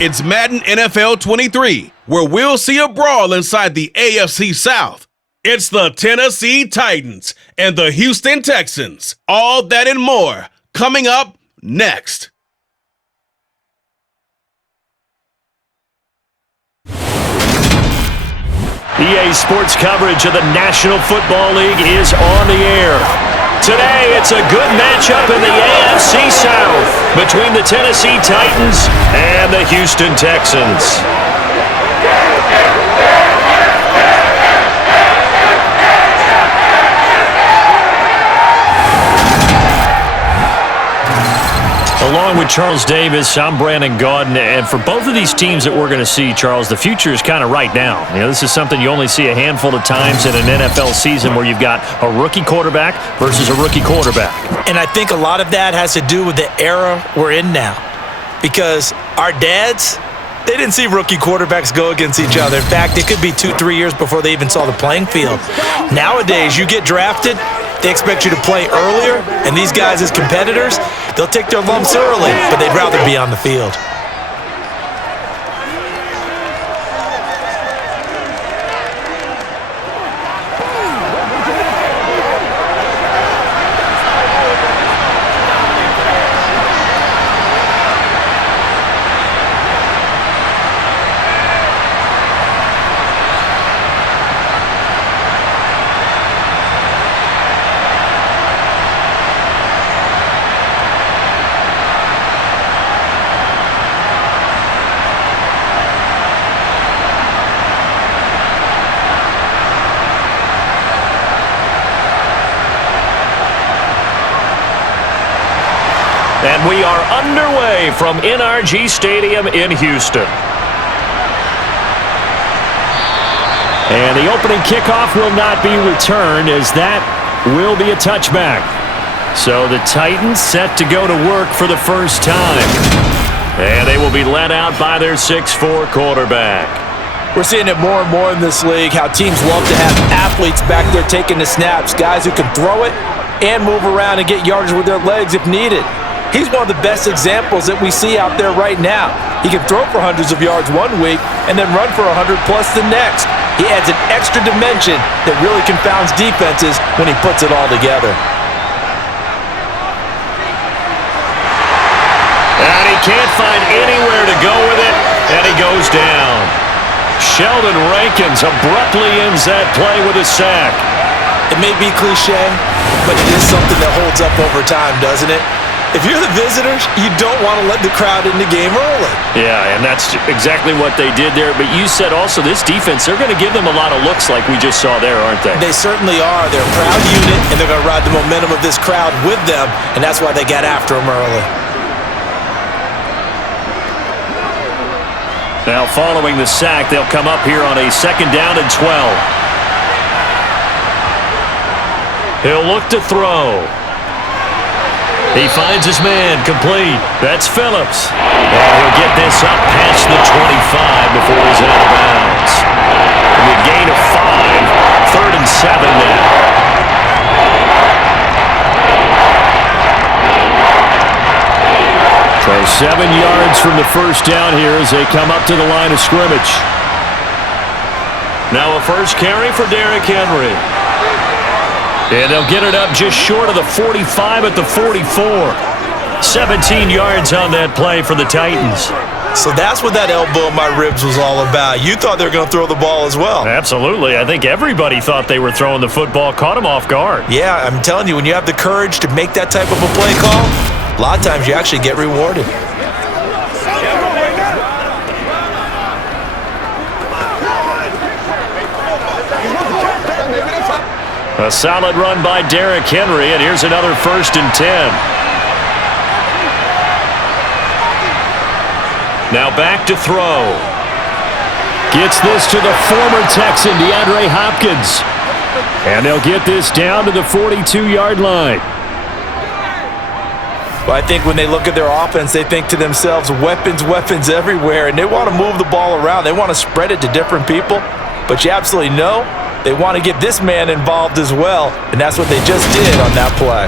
It's Madden NFL 23, where we'll see a brawl inside the AFC South. It's the Tennessee Titans and the Houston Texans. All that and more coming up next. EA Sports coverage of the National Football League is on the air. Today, it's a good matchup in the AFC South between the Tennessee Titans and the Houston Texans. Along with Charles Davis, I'm Brandon Gaudin, and for both of these teams that we're going to see, Charles, the future is kind of right now. You know, this is something you only see a handful of times in an NFL season where you've got a rookie quarterback versus a rookie quarterback. And I think a lot of that has to do with the era we're in now, because our dads, they didn't see rookie quarterbacks go against each other. In fact, it could be 2-3 years before they even saw the playing field. Nowadays, you get drafted, they expect you to play earlier, and these guys as competitors, they'll take their lumps early, but they'd rather be on the field. And we are underway from NRG Stadium in Houston. And the opening kickoff will not be returned, as that will be a touchback. So the Titans set to go to work for the first time. And they will be led out by their 6'4" quarterback. We're seeing it more and more in this league, how teams love to have athletes back there taking the snaps, guys who can throw it and move around and get yardage with their legs if needed. He's one of the best examples that we see out there right now. He can throw for hundreds of yards one week and then run for 100+ the next. He adds an extra dimension that really confounds defenses when he puts it all together. And he can't find anywhere to go with it, and he goes down. Sheldon Rankins abruptly ends that play with a sack. It may be cliche, but it is something that holds up over time, doesn't it? If you're the visitors, you don't want to let the crowd in the game early. Yeah, and that's exactly what they did there. But you said also this defense, they're going to give them a lot of looks like we just saw there, aren't they? They certainly are. They're a proud unit, and they're going to ride the momentum of this crowd with them, and that's why they got after them early. Now, following the sack, they'll come up here on a 2nd down and 12. He'll look to throw. He finds his man complete. That's Phillips. And he'll get this up past the 25 before he's out of bounds. And a gain of 5, 3rd and 7 now. So 7 yards from the first down here as they come up to the line of scrimmage. Now a first carry for Derrick Henry. And they'll get it up just short of the 45 at the 44. 17 yards on that play for the Titans. So that's what that elbow in my ribs was all about. You thought they were going to throw the ball as well. Absolutely. I think everybody thought they were throwing the football, caught him off guard. Yeah, I'm telling you, when you have the courage to make that type of a play call, a lot of times you actually get rewarded. A solid run by Derrick Henry, and here's another 1st and 10. Now back to throw. Gets this to the former Texan, DeAndre Hopkins. And they'll get this down to the 42-yard line. Well, I think when they look at their offense, they think to themselves, weapons, weapons everywhere, and they want to move the ball around. They want to spread it to different people, but you absolutely know they want to get this man involved as well, and that's what they just did on that play.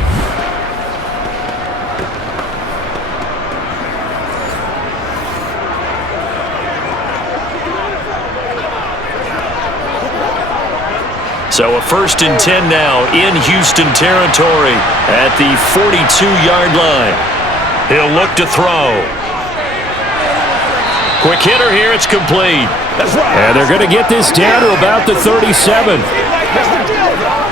So a 1st and 10 now in Houston territory at the 42-yard line. He'll look to throw. Quick hitter here, it's complete. And they're going to get this down to about the 37.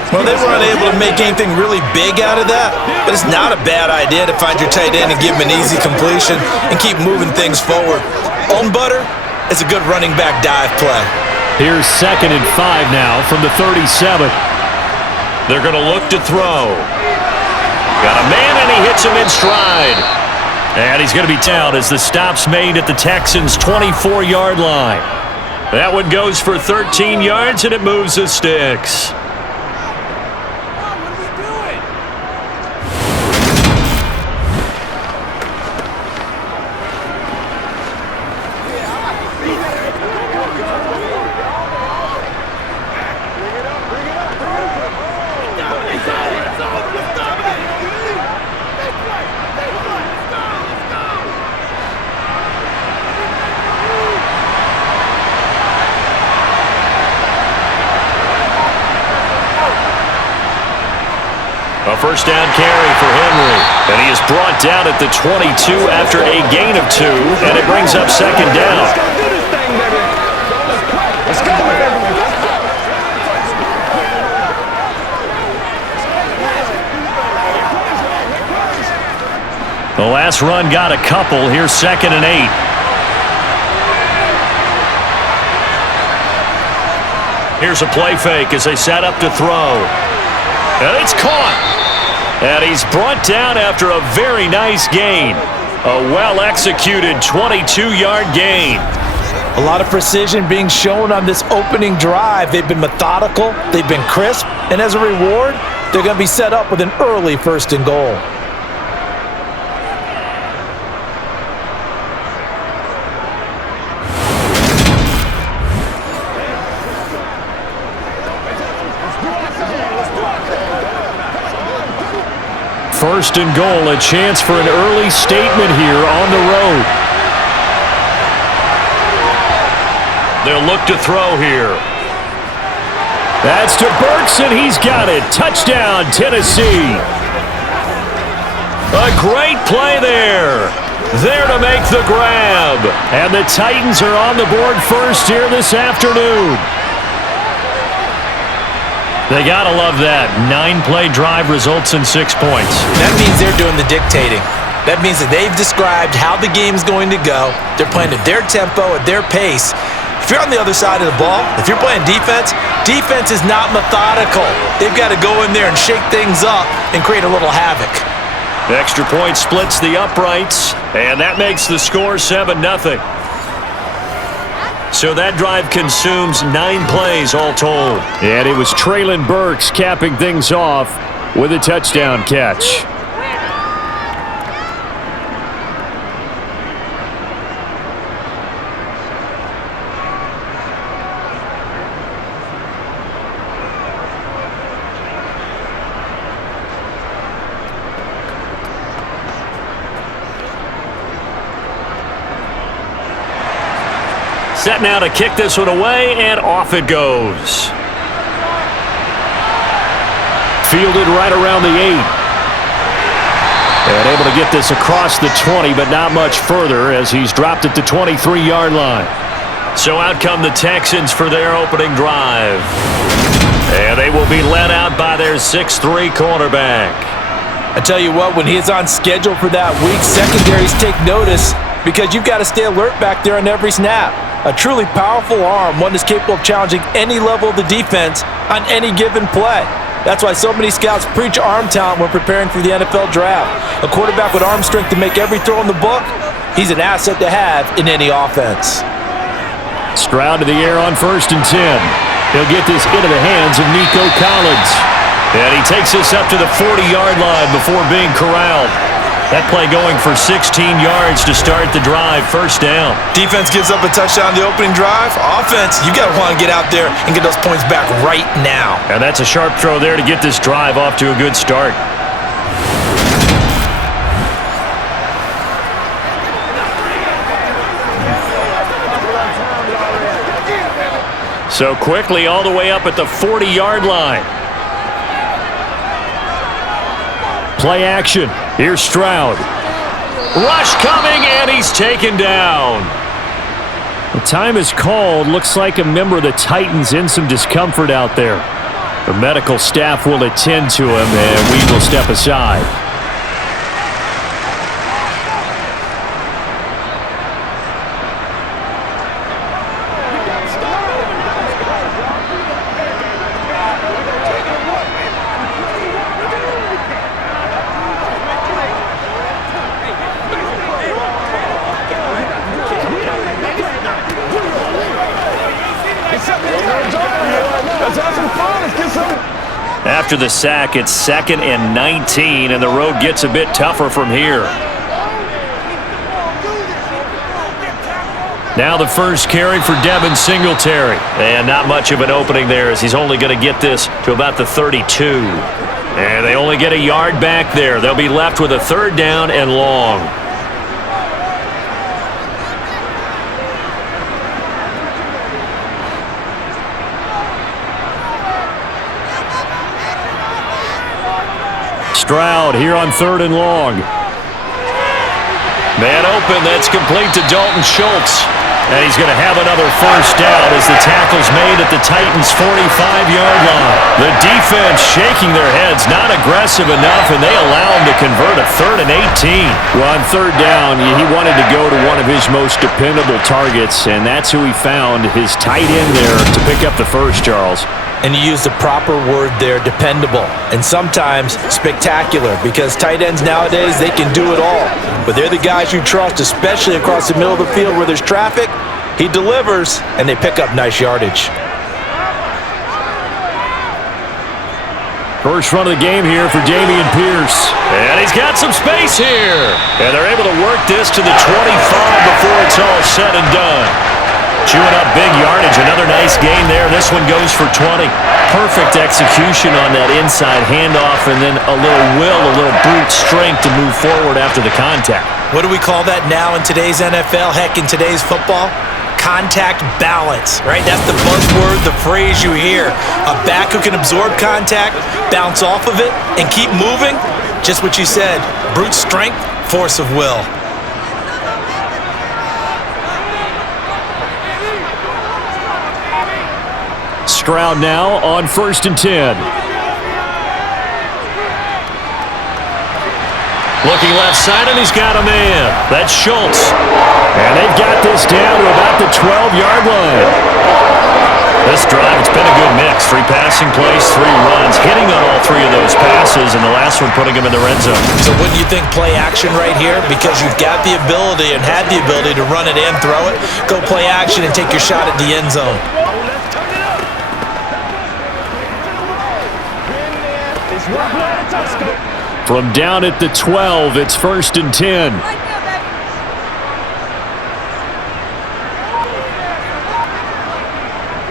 Well, they weren't able to make anything really big out of that, but it's not a bad idea to find your tight end and give him an easy completion and keep moving things forward. On butter, it's a good running back dive play. Here's 2nd and 5 now from the 37. They're going to look to throw. Got a man, and he hits him in stride. And he's going to be down as the stop's made at the Texans' 24-yard line. That one goes for 13 yards, and it moves the sticks. A first down carry for Henry. And he is brought down at the 22 after a gain of 2. And it brings up 2nd down. The last run got a couple. Here's 2nd and 8. Here's a play fake as they set up to throw. And it's caught. And he's brought down after a very nice gain. A well-executed 22-yard gain. A lot of precision being shown on this opening drive. They've been methodical, they've been crisp, and as a reward, they're going to be set up with an early 1st and goal. First and goal, a chance for an early statement here on the road. They'll look to throw here. That's to Burks, and he's got it. Touchdown, Tennessee. A great play there. There to make the grab. And the Titans are on the board first here this afternoon. They got to love that. 9-play drive results in 6 points. That means they're doing the dictating. That means that they've described how the game's going to go. They're playing at their tempo, at their pace. If you're on the other side of the ball, if you're playing defense, defense is not methodical. They've got to go in there and shake things up and create a little havoc. The extra point splits the uprights, and that makes the score 7-0. So that drive consumes 9 plays all told. And it was Treylon Burks capping things off with a touchdown catch. Set now to kick this one away, and off it goes. Fielded right around the 8. And able to get this across the 20, but not much further as he's dropped it to 23-yard line. So out come the Texans for their opening drive. And they will be led out by their 6'3" quarterback. I tell you what, when he's on schedule for that week, secondaries take notice because you've got to stay alert back there on every snap. A truly powerful arm, one that's capable of challenging any level of the defense on any given play. That's why so many scouts preach arm talent when preparing for the NFL draft. A quarterback with arm strength to make every throw in the book, he's an asset to have in any offense. Stroud to the air on 1st and 10. He'll get this into the hands of Nico Collins. And he takes this up to the 40-yard line before being corralled. That play going for 16 yards to start the drive, 1st down. Defense gives up a touchdown the opening drive. Offense, you got to want to get out there and get those points back right now. And that's a sharp throw there to get this drive off to a good start. So quickly all the way up at the 40-yard line. Play action. Here's Stroud. Rush coming, and he's taken down. The time is called. Looks like a member of the Titans in some discomfort out there. The medical staff will attend to him, and we will step aside. After the sack, it's 2nd and 19, and the road gets a bit tougher from here. Now the first carry for Devin Singletary. And not much of an opening there, as he's only going to get this to about the 32. And they only get a yard back there. They'll be left with a 3rd down and long. Stroud here on 3rd and long. Man open, that's complete to Dalton Schultz. And he's going to have another first down as the tackle's made at the Titans' 45-yard line. The defense shaking their heads, not aggressive enough, and they allow him to convert a 3rd and 18. Well, on 3rd down, he wanted to go to one of his most dependable targets, and that's who he found, his tight end there, to pick up the first, Charles. And you use the proper word there, dependable, and sometimes spectacular, because tight ends nowadays, they can do it all. But they're the guys you trust, especially across the middle of the field where there's traffic. He delivers, and they pick up nice yardage. First run of the game here for Dameon Pierce. And he's got some space here. And they're able to work this to the 25 before it's all said and done. Chewing up big yardage. Another nice gain there. This one goes for 20. Perfect execution on that inside handoff, and then a little brute strength to move forward after the contact. What do we call that now in today's NFL? Heck, in today's football? Contact balance, right? That's the buzzword, the phrase you hear. A back who can absorb contact, bounce off of it, and keep moving. Just what you said. Brute strength, force of will. Stroud now on 1st and 10. Looking left side, and he's got a man. That's Schultz. And they've got this down to about the 12-yard line. This drive, it's been a good mix. 3 passing plays, 3 runs, hitting on all 3 of those passes, and the last one putting him in the red zone. So wouldn't you think play action right here? Because you've got the ability and had the ability to run it and throw it. Go play action and take your shot at the end zone. From down at the 12, it's 1st and 10.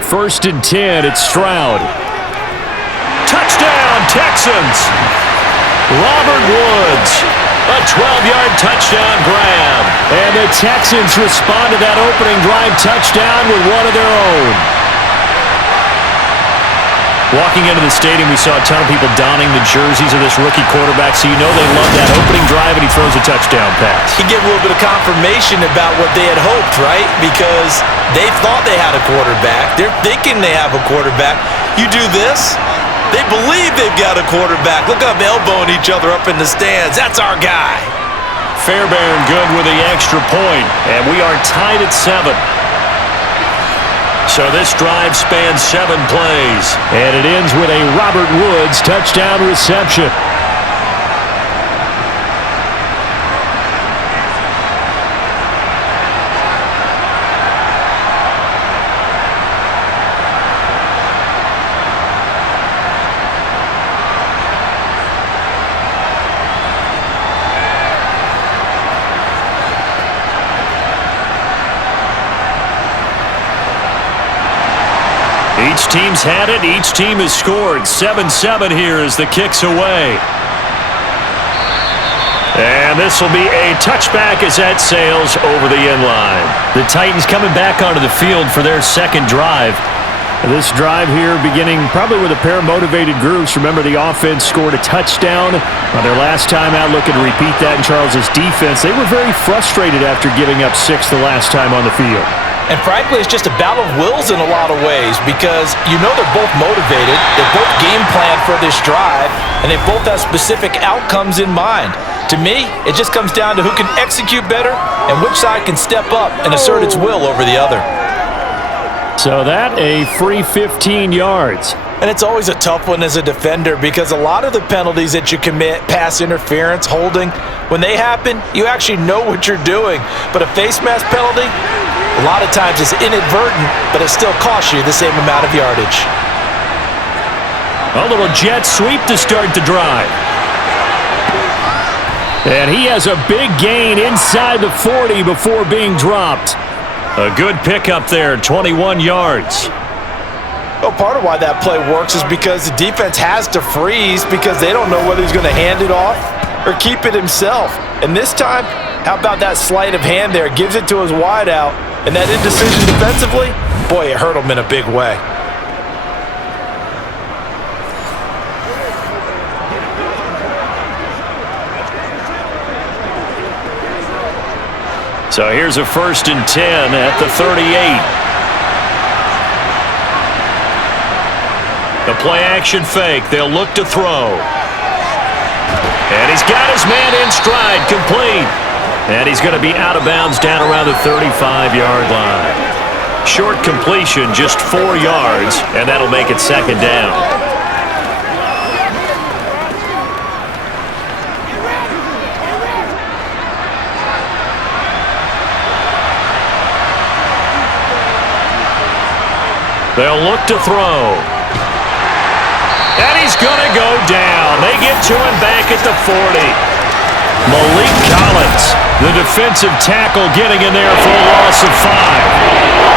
First and 10, it's Stroud. Touchdown, Texans! Robert Woods, a 12-yard touchdown grab. And the Texans respond to that opening drive touchdown with one of their own. Walking into the stadium, we saw a ton of people donning the jerseys of this rookie quarterback, so you know they love that opening drive, and he throws a touchdown pass. You get a little bit of confirmation about what they had hoped, right? Because they thought they had a quarterback. They're thinking they have a quarterback. You do this, they believe they've got a quarterback. Look up, elbowing each other up in the stands. That's our guy. Fairbairn good with the extra point, and we are tied at 7. So this drive spans 7 plays. And it ends with a Robert Woods touchdown reception. Each team's had it. Each team has scored. 7-7 here as the kick's away. And this will be a touchback as that sails over the end line. The Titans coming back onto the field for their second drive. This drive here beginning probably with a pair of motivated groups. Remember, the offense scored a touchdown on their last time out, looking to repeat that in Charles' defense. They were very frustrated after giving up 6 the last time on the field. And frankly, it's just a battle of wills in a lot of ways because you know they're both motivated, they both game plan for this drive, and they both have specific outcomes in mind. To me, it just comes down to who can execute better and which side can step up and assert its will over the other. So that a free 15 yards. And it's always a tough one as a defender because a lot of the penalties that you commit, pass interference, holding, when they happen, you actually know what you're doing. But a face mask penalty, a lot of times it's inadvertent, but it still costs you the same amount of yardage. A little jet sweep to start the drive. And he has a big gain inside the 40 before being dropped. A good pickup there, 21 yards. Well, part of why that play works is because the defense has to freeze because they don't know whether he's going to hand it off or keep it himself. And this time, how about that sleight of hand there? Gives it to his wideout, and that indecision defensively, boy, it hurt him in a big way. So here's a 1st and 10 at the 38. The play-action fake. They'll look to throw. And he's got his man in stride, complete. And he's going to be out of bounds down around the 35-yard line. Short completion, just 4 yards, and that'll make it 2nd down. They'll look to throw. And he's going to go down. They get to him back at the 40. Malik Collins, the defensive tackle, getting in there for a loss of 5.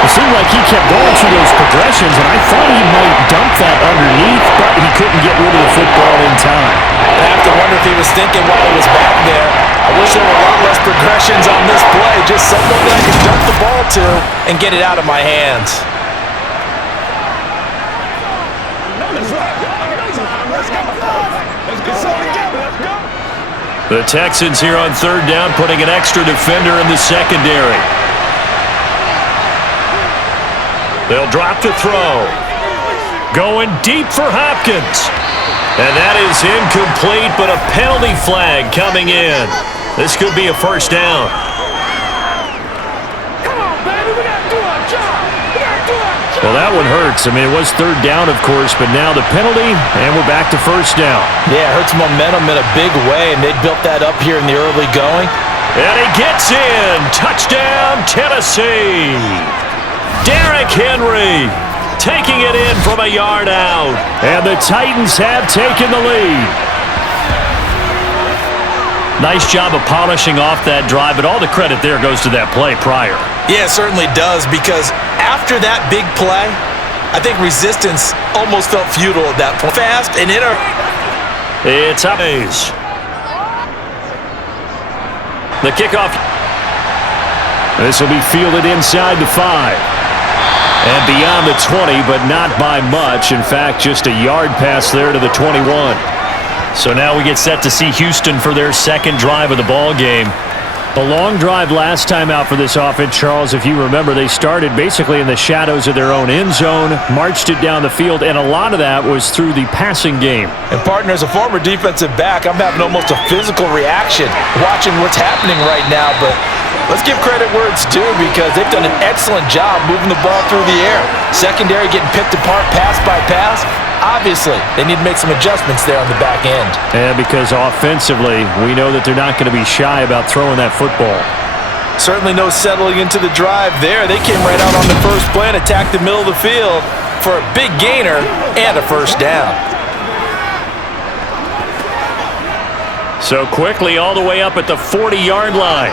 It seemed like he kept going through those progressions, and I thought he might dump that underneath, but he couldn't get rid of the football in time. I have to wonder if he was thinking while he was back there, I wish there were a lot less progressions on this play, just someone that I could dump the ball to and get it out of my hands. The Texans here on 3rd down, putting an extra defender in the secondary. They'll drop to throw. Going deep for Hopkins. And that is incomplete, but a penalty flag coming in. This could be a 1st down. Well, that one hurts. I mean, it was 3rd down, of course, but now the penalty, and we're back to 1st down. Yeah, it hurts momentum in a big way, and they built that up here in the early going. And he gets in. Touchdown, Tennessee. Derrick Henry taking it in from a yard out. And the Titans have taken the lead. Nice job of polishing off that drive, but all the credit there goes to that play prior. Yeah, it certainly does, because after that big play, I think resistance almost felt futile at that point. Fast and It's up. The kickoff. This will be fielded inside the 5. And beyond the 20, but not by much. In fact, just a yard pass there to the 21. So now we get set to see Houston for their 2nd drive of the ball game. A long drive last time out for this offense, Charles. If you remember, they started basically in the shadows of their own end zone, marched it down the field, and a lot of that was through the passing game. And partner, as a former defensive back, I'm having almost a physical reaction watching what's happening right now, but let's give credit where it's due because they've done an excellent job moving the ball through the air. Secondary getting picked apart pass by pass. Obviously, they need to make some adjustments there on the back end. And because offensively, we know that they're not going to be shy about throwing that football. Certainly no settling into the drive there. They came right out on the first play and attacked the middle of the field for a big gainer and a 1st down. So quickly all the way up at the 40-yard line.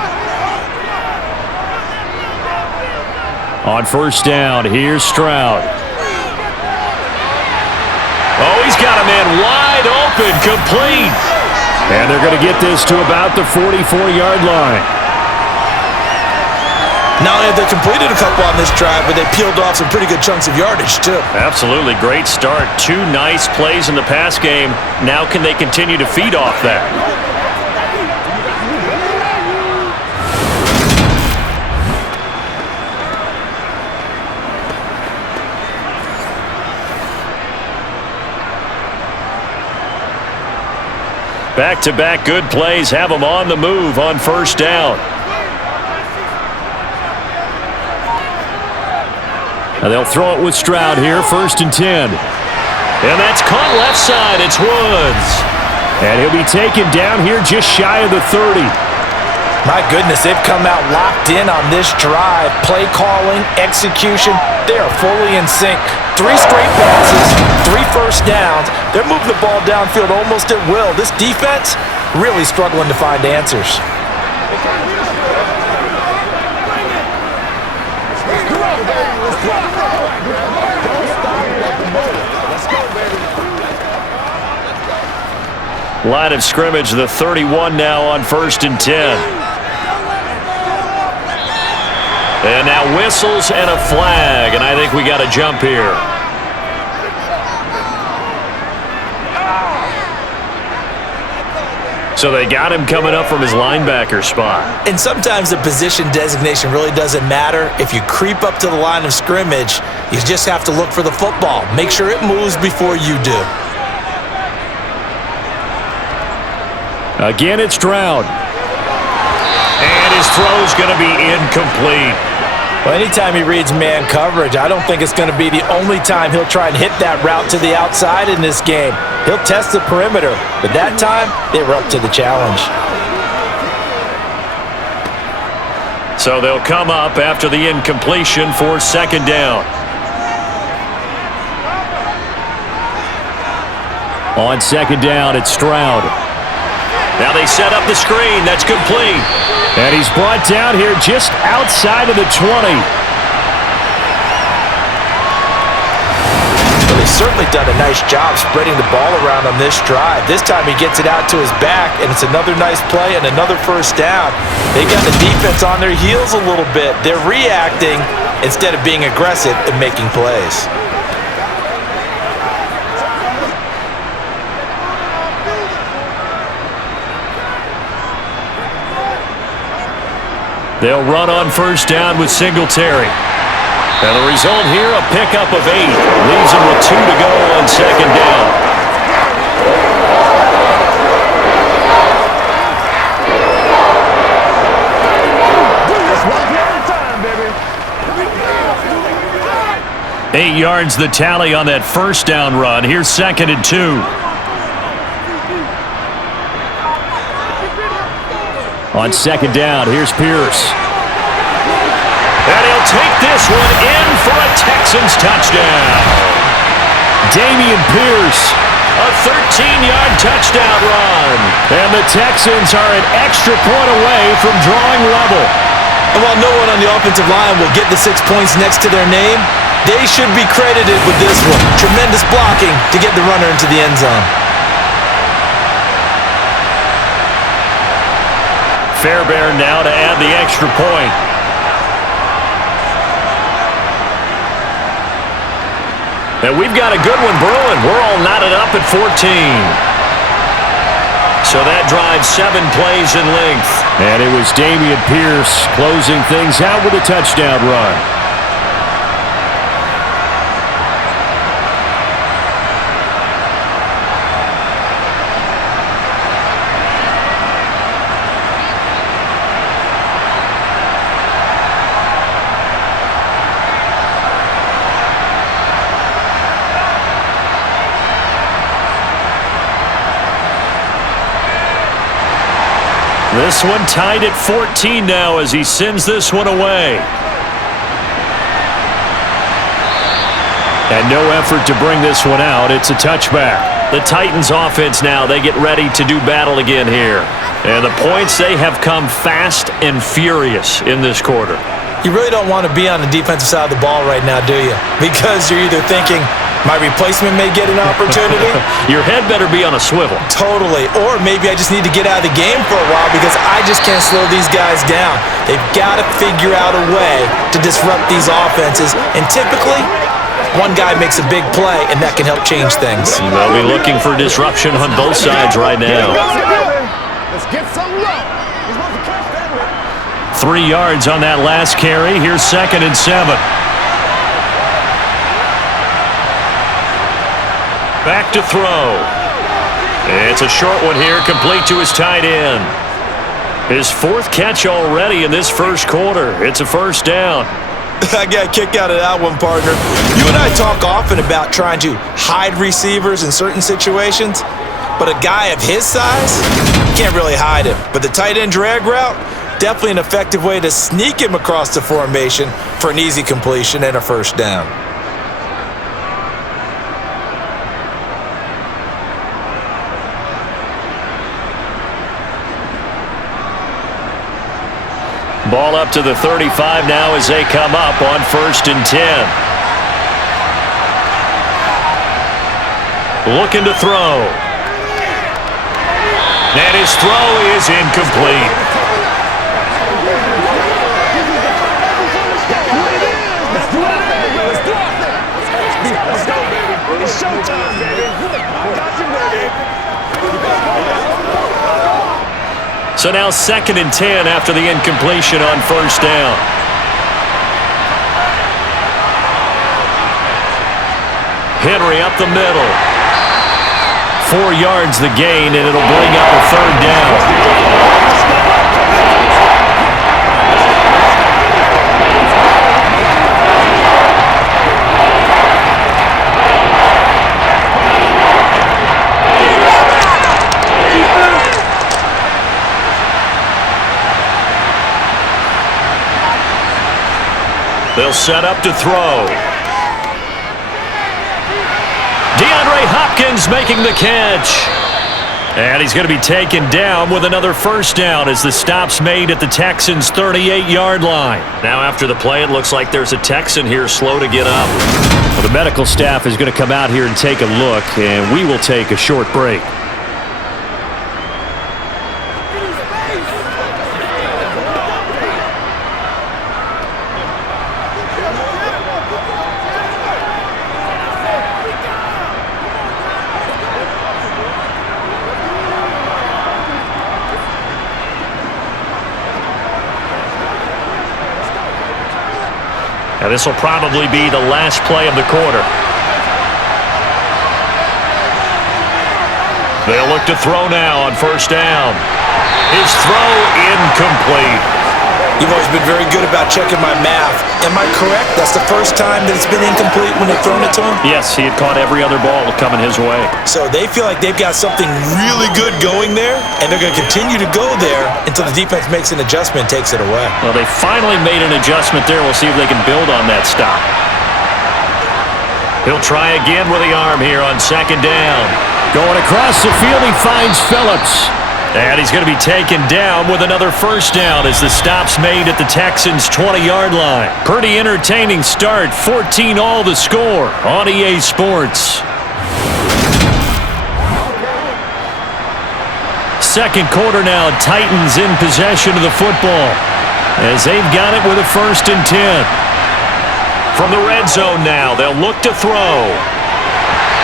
On 1st down, here's Stroud. Oh, he's got a man wide open, complete. And they're going to get this to about the 44-yard line. Not only have they completed a couple on this drive, but they peeled off some pretty good chunks of yardage, too. Absolutely. Great start. 2 nice plays in the pass game. Now can they continue to feed off that? Back-to-back good plays have them on the move on first down. Now they'll throw it with Stroud here, 1st and 10. And that's caught left side. It's Woods. And he'll be taken down here just shy of the 30. My goodness, they've come out locked in on this drive. Play calling, execution, they are fully in sync. 3 straight passes, 3 first downs. They're moving the ball downfield almost at will. This defense really struggling to find answers. Line of scrimmage, the 31 now on 1st and 10. And now whistles and a flag, and I think we got a jump here. So they got him coming up from his linebacker spot. And sometimes the position designation really doesn't matter. If you creep up to the line of scrimmage, you just have to look for the football. Make sure it moves before you do. Again, it's Stroud. And his throw's going to be incomplete. Well, anytime he reads man coverage, I don't think it's going to be the only time he'll try and hit that route to the outside in this game. He'll test the perimeter, but that time, they were up to the challenge. So they'll come up after the incompletion for 2nd down. On 2nd down, it's Stroud. Now they set up the screen. That's complete. And he's brought down here just outside of the 20. Well, they've certainly done a nice job spreading the ball around on this drive. This time he gets it out to his back, and it's another nice play and another first down. They got the defense on their heels a little bit. They're reacting instead of being aggressive and making plays. They'll run on first down with Singletary. And the result here, a pickup of 8. Leaves them with 2 to go on 2nd down. Eight yards the tally on that first down run. Here's 2nd and 2. On 2nd down, here's Pierce. And he'll take this one in for a Texans touchdown. Damian Pierce. A 13-yard touchdown run. And the Texans are an extra point away from drawing level. And while no one on the offensive line will get the 6 points next to their name, they should be credited with this one. Tremendous blocking to get the runner into the end zone. Fairbairn now to add the extra point. And we've got a good one brewing. We're all knotted up at 14. So that drives 7 plays in length. And it was Damian Pierce closing things out with a touchdown run. This one tied at 14 now as he sends this one away. And no effort to bring this one out. It's a touchback. The Titans offense now, they get ready to do battle again here. And the points, they have come fast and furious in this quarter. You really don't want to be on the defensive side of the ball right now, do you? Because you're either thinking, My replacement may get an opportunity. Your head better be on a swivel. Totally. Or maybe I just need to get out of the game for a while because I just can't slow these guys down. They've got to figure out a way to disrupt these offenses. And typically, one guy makes a big play, and that can help change things. They'll be looking for disruption on both sides right now. Let's get some love. 3 yards on that last carry. Here's 2nd and 7. Back to throw. It's a short one here, complete to his tight end. His 4th catch already in this first quarter. It's a first down. I got a kick out of that one, partner. You and I talk often about trying to hide receivers in certain situations, but a guy of his size, can't really hide him. But the tight end drag route, definitely an effective way to sneak him across the formation for an easy completion and a first down. Ball up to the 35 now as they come up on 1st and 10. Looking to throw. And his throw is incomplete. It's showtime, baby. I got you, baby. So now 2nd and 10 after the incompletion on first down. Henry up the middle. 4 yards the gain, and it'll bring up a 3rd down. They'll set up to throw. DeAndre Hopkins making the catch. And he's going to be taken down with another first down as the stop's made at the Texans' 38-yard line. Now after the play, it looks like there's a Texan here slow to get up. Well, the medical staff is going to come out here and take a look, and we will take a short break. And this will probably be the last play of the quarter. They'll look to throw now on first down. His throw incomplete. You've always been very good about checking my math. Am I correct? That's the first time that it's been incomplete when they've thrown it to him? Yes, he had caught every other ball coming his way. So they feel like they've got something really good going there, and they're going to continue to go there until the defense makes an adjustment and takes it away. Well, they finally made an adjustment there. We'll see if they can build on that stop. He'll try again with the arm here on 2nd down. Going across the field, he finds Phillips. And he's going to be taken down with another first down as the stop's made at the Texans' 20-yard line. Pretty entertaining start. 14-all the score on EA Sports. Second quarter now, Titans in possession of the football as they've got it with a 1st and 10. From the red zone now, they'll look to throw.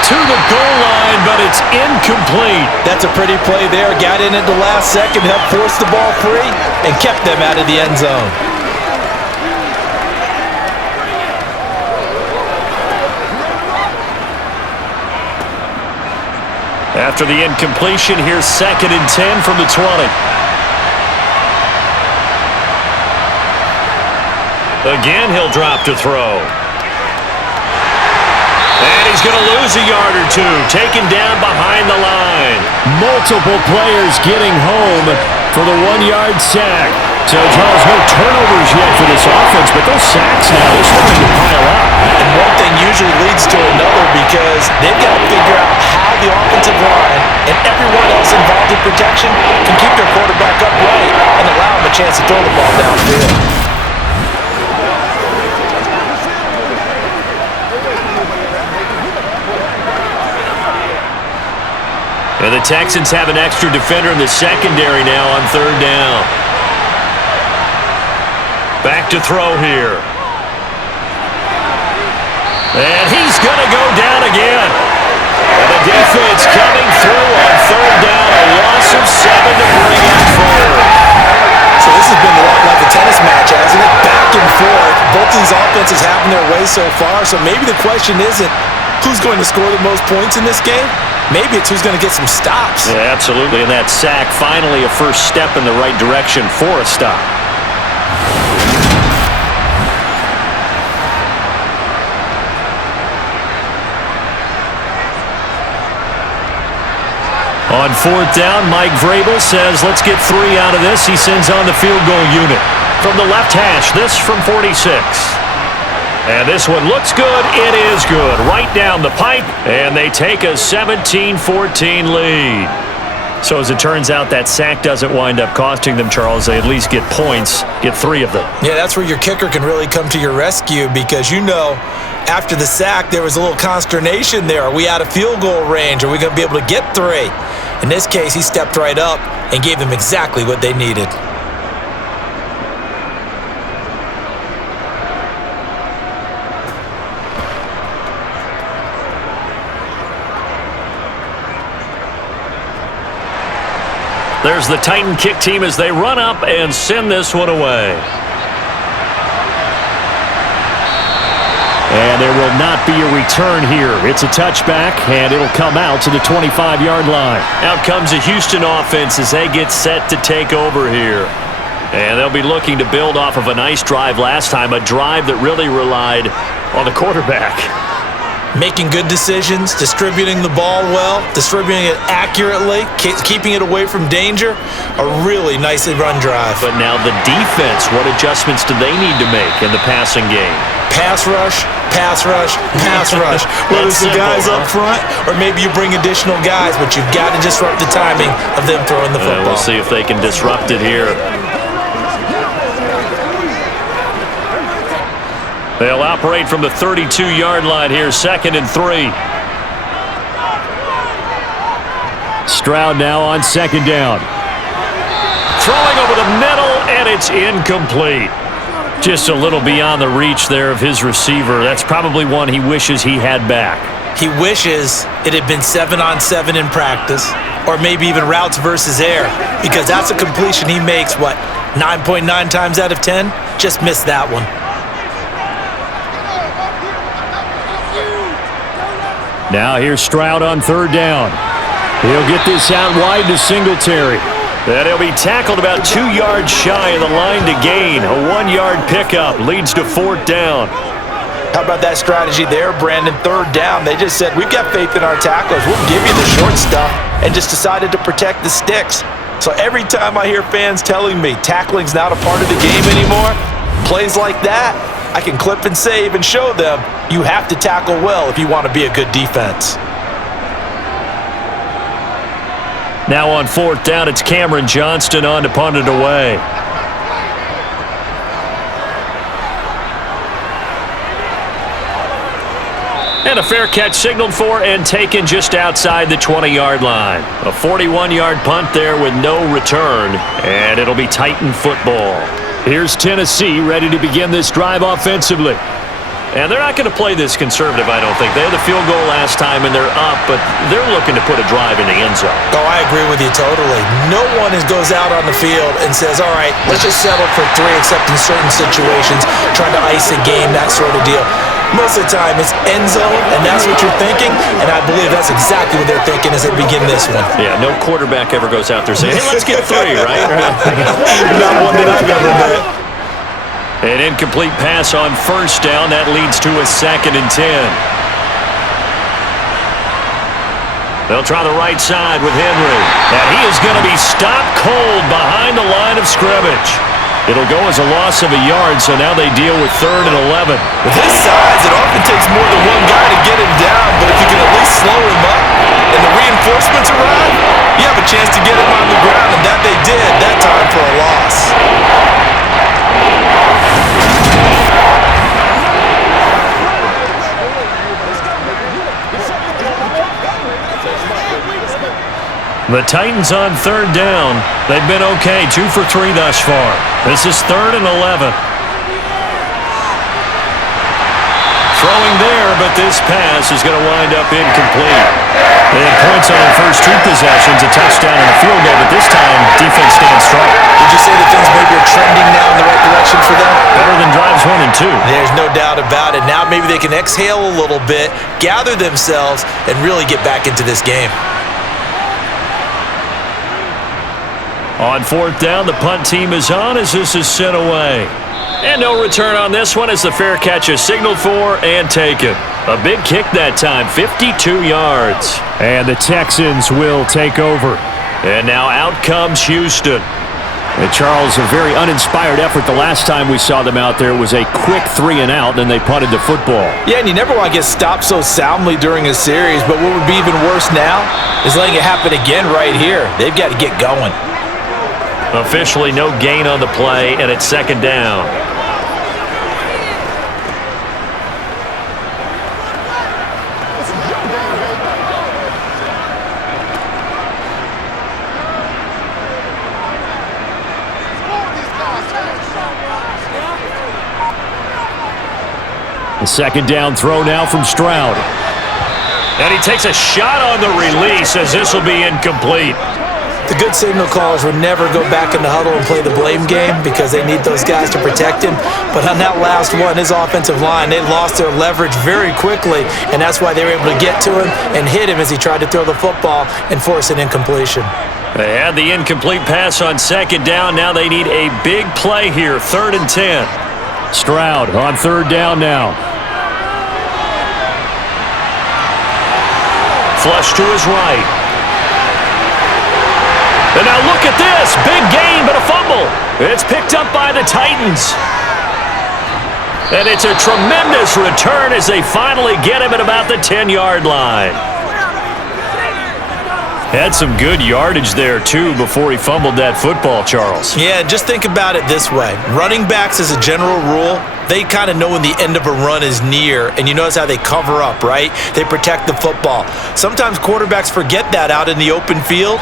To the goal line, but it's incomplete. That's a pretty play there. Got in at the last second, helped force the ball free, and kept them out of the end zone. After the incompletion, here's 2nd and 10 from the 20. Again, he'll drop to throw. And he's going to lose a yard or two, taken down behind the line. Multiple players getting home for the 1-yard sack. So, Charles, no turnovers yet for this offense, but those sacks now, they're starting to pile up. And one thing usually leads to another because they've got to figure out how the offensive line and everyone else involved in protection can keep their quarterback upright and allow him a chance to throw the ball downfield. And the Texans have an extra defender in the secondary now on third down. Back to throw here. And he's going to go down again. And the defense coming through on third down. A loss of 7 to bring up third. So this has been like a tennis match, hasn't it? Back and forth. Both these offenses having their way so far. So maybe the question isn't who's going to score the most points in this game. Maybe it's who's going to get some stops. Yeah, absolutely. And that sack, finally a first step in the right direction for a stop. On fourth down, Mike Vrabel says, let's get 3 out of this. He sends on the field goal unit. From the left hash, this from 46. And this one looks good. It is good. Right down the pipe. And they take a 17-14 lead. So as it turns out, that sack doesn't wind up costing them, Charles. They at least get points, get 3 of them. Yeah, that's where your kicker can really come to your rescue because after the sack, there was a little consternation there. Are we out of field goal range? Are we going to be able to get 3? In this case, he stepped right up and gave them exactly what they needed. There's the Titan kick team as they run up and send this one away. And there will not be a return here. It's a touchback, and it'll come out to the 25-yard line. Out comes the Houston offense as they get set to take over here. And they'll be looking to build off of a nice drive last time, a drive that really relied on the quarterback. Making good decisions, distributing the ball well, distributing it accurately, keeping it away from danger. A really nicely run drive. But now the defense, what adjustments do they need to make in the passing game? Pass rush, pass rush, pass rush. Whether it's the guys up front or maybe you bring additional guys, but you've got to disrupt the timing of them throwing the football. We'll see if they can disrupt it here. They'll operate from the 32-yard line here, 2nd and 3. Stroud now on 2nd down. Throwing over the middle, and it's incomplete. Just a little beyond the reach there of his receiver. That's probably one he wishes he had back. He wishes it had been 7-on-7 in practice, or maybe even routes versus air, because that's a completion he makes, 9.9 times out of 10? Just missed that one. Now here's Stroud on 3rd down. He'll get this out wide to Singletary. Then he'll be tackled about 2 yards shy of the line to gain. A 1-yard pickup leads to 4th down. How about that strategy there, Brandon? 3rd down. They just said, we've got faith in our tacklers. We'll give you the short stuff, and just decided to protect the sticks. So every time I hear fans telling me tackling's not a part of the game anymore, plays like that, I can clip and save and show them you have to tackle well if you want to be a good defense. Now on 4th down, it's Cameron Johnston on to punt it away. And a fair catch signaled for and taken just outside the 20-yard line. A 41-yard punt there with no return, and it'll be Titan football. Here's Tennessee ready to begin this drive offensively. And they're not going to play this conservative, I don't think. They had the field goal last time, and they're up, but they're looking to put a drive in the end zone. Oh, I agree with you totally. No one goes out on the field and says, all right, let's just settle for 3, except in certain situations, trying to ice a game, that sort of deal. Most of the time, it's end zone, and that's what you're thinking, and I believe that's exactly what they're thinking as they begin this one. Yeah, no quarterback ever goes out there saying, hey, let's get 3, right? Not one that I've ever met. An incomplete pass on 1st down. That leads to a 2nd and 10. They'll try the right side with Henry. And he is going to be stopped cold behind the line of scrimmage. It'll go as a loss of a yard, so now they deal with 3rd and 11. With his size, it often takes more than one guy to get him down, but if you can at least slow him up and the reinforcements arrive, you have a chance to get him on the ground, and that they did that time for a loss. The Titans on third down. They've been okay, 2 for 3 thus far. This is 3rd and 11. Throwing there, but this pass is going to wind up incomplete. They had points on their first 2 possessions, a touchdown and a field goal, but this time defense stands strong. Would you say that things maybe are trending now in the right direction for them? Better than drives 1 and 2. There's no doubt about it. Now maybe they can exhale a little bit, gather themselves, and really get back into this game. On 4th down, the punt team is on as this is sent away. And no return on this one as the fair catch is signaled for and taken. A big kick that time, 52 yards. And the Texans will take over. And now out comes Houston. And Charles, a very uninspired effort. The last time we saw them out there was a quick 3 and out, then they punted the football. Yeah, and you never want to get stopped so soundly during a series, but what would be even worse now is letting it happen again right here. They've got to get going. Officially no gain on the play, and it's 2nd down. The 2nd down throw now from Stroud. And he takes a shot on the release as this will be incomplete. The good signal callers would never go back in the huddle and play the blame game because they need those guys to protect him. But on that last one, his offensive line, they lost their leverage very quickly, and that's why they were able to get to him and hit him as he tried to throw the football and force an incompletion. They had the incomplete pass on 2nd down. Now they need a big play here, 3rd and 10. Stroud on 3rd down now. Flush to his right. And now look at this. Big gain, but a fumble. It's picked up by the Titans. And it's a tremendous return as they finally get him at about the 10-yard line. Had some good yardage there, too, before he fumbled that football, Charles. Yeah, just think about it this way. Running backs, as a general rule, they kind of know when the end of a run is near, and you notice how they cover up, right? They protect the football. Sometimes quarterbacks forget that out in the open field.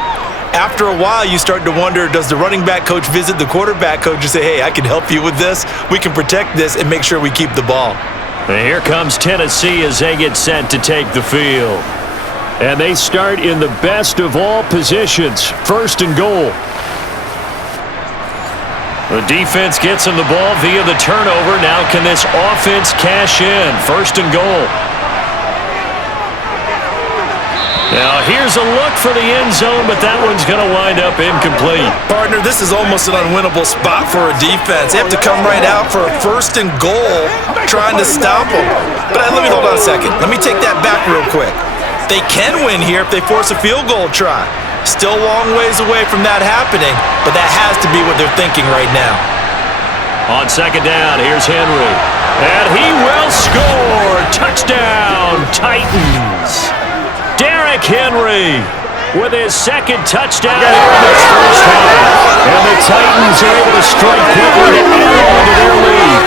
After a while, you start to wonder, does the running back coach visit the quarterback coach and say, hey, I can help you with this. We can protect this and make sure we keep the ball. And here comes Tennessee as they get set to take the field. And they start in the best of all positions, 1st and goal. The defense gets him the ball via the turnover. Now can this offense cash in? 1st and goal. Now here's a look for the end zone, but that one's going to wind up incomplete. Partner, this is almost an unwinnable spot for a defense. They have to come right out for a 1st and goal trying to stop them. But let me hold on a second. Let me take that back real quick. They can win here if they force a field goal try. Still a long ways away from that happening, but that has to be what they're thinking right now. On 2nd down, here's Henry. And he will score. Touchdown, Titans. Derrick Henry with his 2nd touchdown in this first half. And the Titans are able to strike quickly to add on to their lead.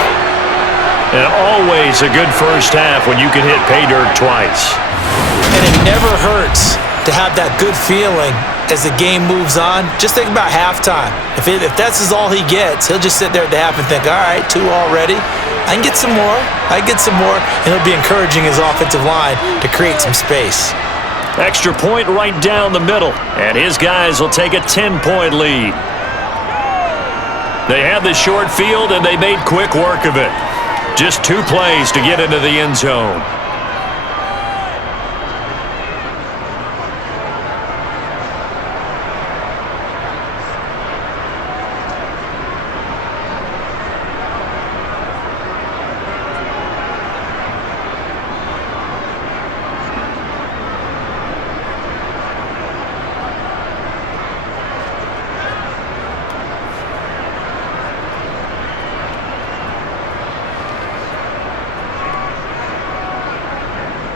And always a good first half when you can hit pay dirt twice. And it never hurts to have that good feeling as the game moves on. Just think about halftime. If that's all he gets, he'll just sit there at the half and think, all right, 2 already. I can get some more. And he'll be encouraging his offensive line to create some space. Extra point right down the middle, and his guys will take a 10-point lead. They had the short field, and they made quick work of it. Just 2 plays to get into the end zone.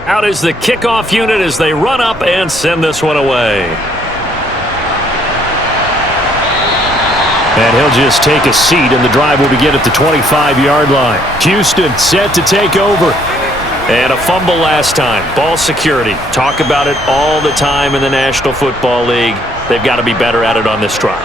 Out is the kickoff unit as they run up and send this one away. And he'll just take a seat, and the drive will begin at the 25-yard line. Houston set to take over. And a fumble last time. Ball security. Talk about it all the time in the National Football League. They've got to be better at it on this drive.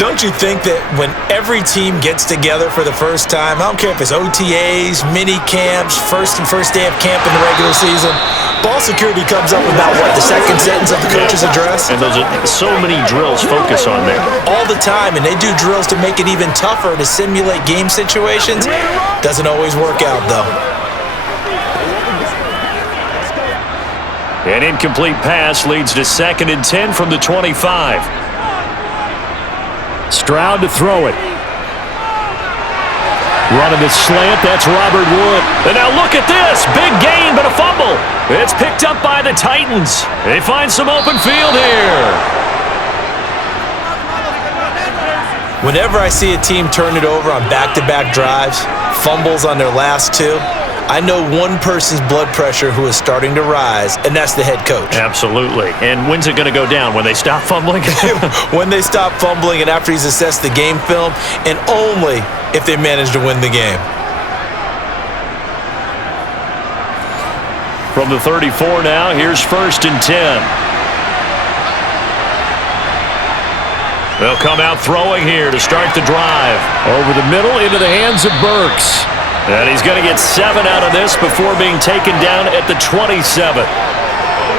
Don't you think that when every team gets together for the first time, I don't care if it's OTAs, mini camps, first day of camp in the regular season, ball security comes up about, what, the second sentence of the coach's address? And those are so many drills focus on there. All the time, and they do drills to make it even tougher to simulate game situations. Doesn't always work out, though. An incomplete pass leads to 2nd and 10 from the 25. Stroud to throw it. Running the slant, that's Robert Wood. And now look at this. Big gain, but a fumble. It's picked up by the Titans. They find some open field here. Whenever I see a team turn it over on back-to-back drives, fumbles on their last two, I know one person's blood pressure who is starting to rise, and that's the head coach. Absolutely. And when's it going to go down? When they stop fumbling? When they stop fumbling and after he's assessed the game film, and only if they manage to win the game. From the 34 now, here's 1st and 10. They'll come out throwing here to start the drive. Over the middle into the hands of Burks. And he's going to get 7 out of this before being taken down at the 27.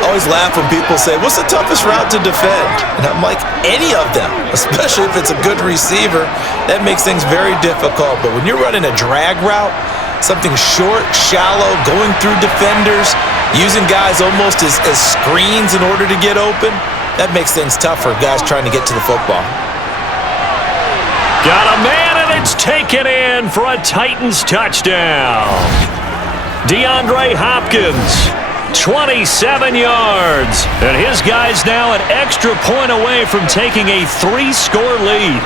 Always laugh when people say, what's the toughest route to defend? And I'm like, any of them, especially if it's a good receiver. That makes things very difficult. But when you're running a drag route, something short, shallow, going through defenders, using guys almost as screens in order to get open, that makes things tough for guys trying to get to the football. Got a man, and it's taken in for a Titans touchdown. DeAndre Hopkins, 27 yards. And his guy's now an extra point away from taking a 3-score lead.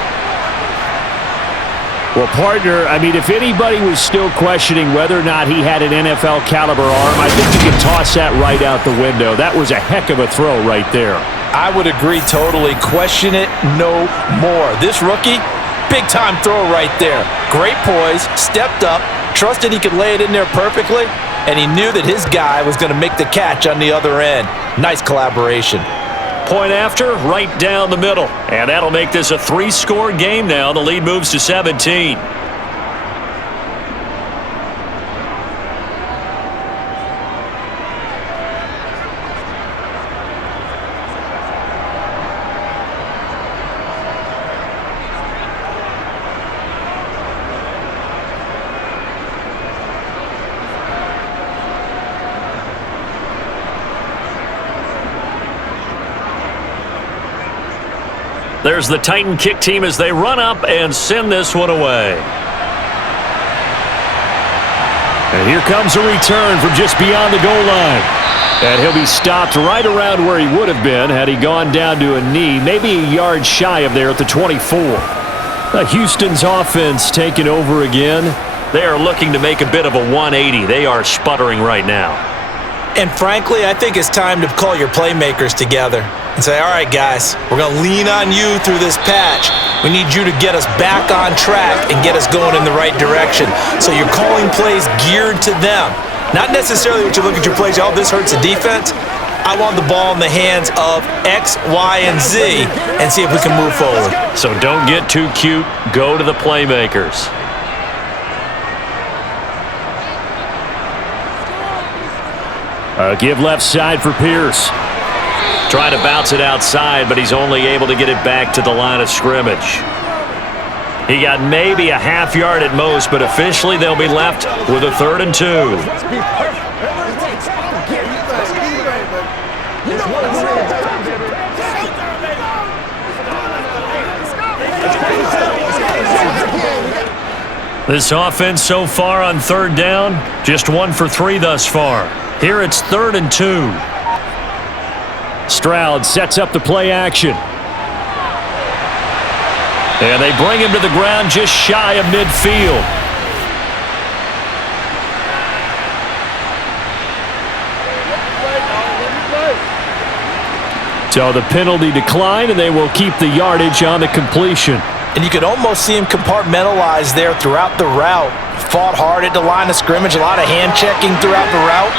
Well, partner, I mean, if anybody was still questioning whether or not he had an NFL caliber arm, I think you can toss that right out the window. That was a heck of a throw right there. I would agree totally. Question it no more. This rookie, big-time throw right there. Great poise, stepped up, trusted he could lay it in there perfectly, and he knew that his guy was going to make the catch on the other end. Nice collaboration. Point after, right down the middle. And that'll make this a 3-score game now. The lead moves to 17. There's the Titan kick team as they run up and send this one away. And here comes a return from just beyond the goal line. And he'll be stopped right around where he would have been had he gone down to a knee, maybe a yard shy of there at the 24. Houston's offense taking over again. They are looking to make a bit of a 180. They are sputtering right now. And frankly, I think it's time to call your playmakers together and say, all right, guys, we're going to lean on you through this patch. We need you to get us back on track and get us going in the right direction. So you're calling plays geared to them. Not necessarily what you look at your plays, oh, this hurts the defense. I want the ball in the hands of X, Y, and Z and see if we can move forward. So don't get too cute. Go to the playmakers. Give left side for Pierce. Trying to bounce it outside, but he's only able to get it back to the line of scrimmage. He got maybe a half yard at most, but officially they'll be left with a 3rd and 2. This offense so far on 3rd down, just 1 for 3 thus far. Here it's 3rd and 2. Stroud sets up the play action. And they bring him to the ground just shy of midfield. So the penalty declined, and they will keep the yardage on the completion. And you could almost see him compartmentalize there throughout the route, Fought hard at the line of scrimmage, a lot of hand-checking throughout the route.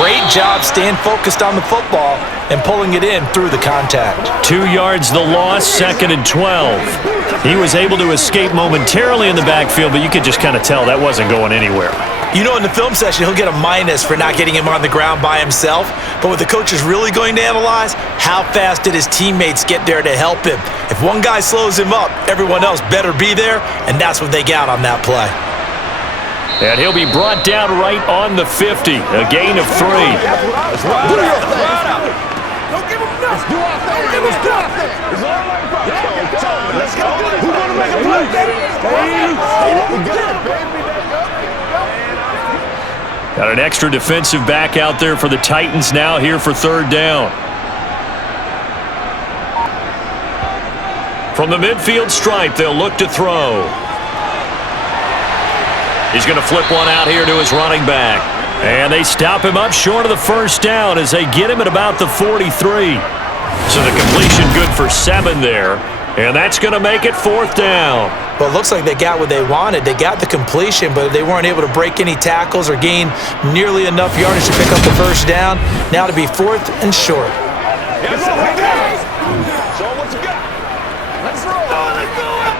Great job staying focused on the football and pulling it in through the contact. 2 yards the loss, 2nd and 12. He was able to escape momentarily in the backfield, but you could just kind of tell that wasn't going anywhere. You know, in the film session, he'll get a minus for not getting him on the ground by himself. But what the coach is really going to analyze, how fast did his teammates get there to help him? If one guy slows him up, everyone else better be there, and that's what they got on that play. And he'll be brought down right on the 50, a gain of 3. Don't give him nothing. Let's do our thing. Don't give him nothing. It's all like fun. Let's go. Who's going to make a play, baby? Got an extra defensive back out there for the Titans now here for 3rd down. From the midfield stripe, they'll look to throw. He's going to flip one out here to his running back. And they stop him up short of the 1st down as they get him at about the 43. So the completion good for 7 there. And that's going to make it 4th down. Well, it looks like they got what they wanted. They got the completion, but they weren't able to break any tackles or gain nearly enough yardage to pick up the 1st down. Now to be 4th and short. Yes, sir. Show what you got. Let's roll. Let's do it.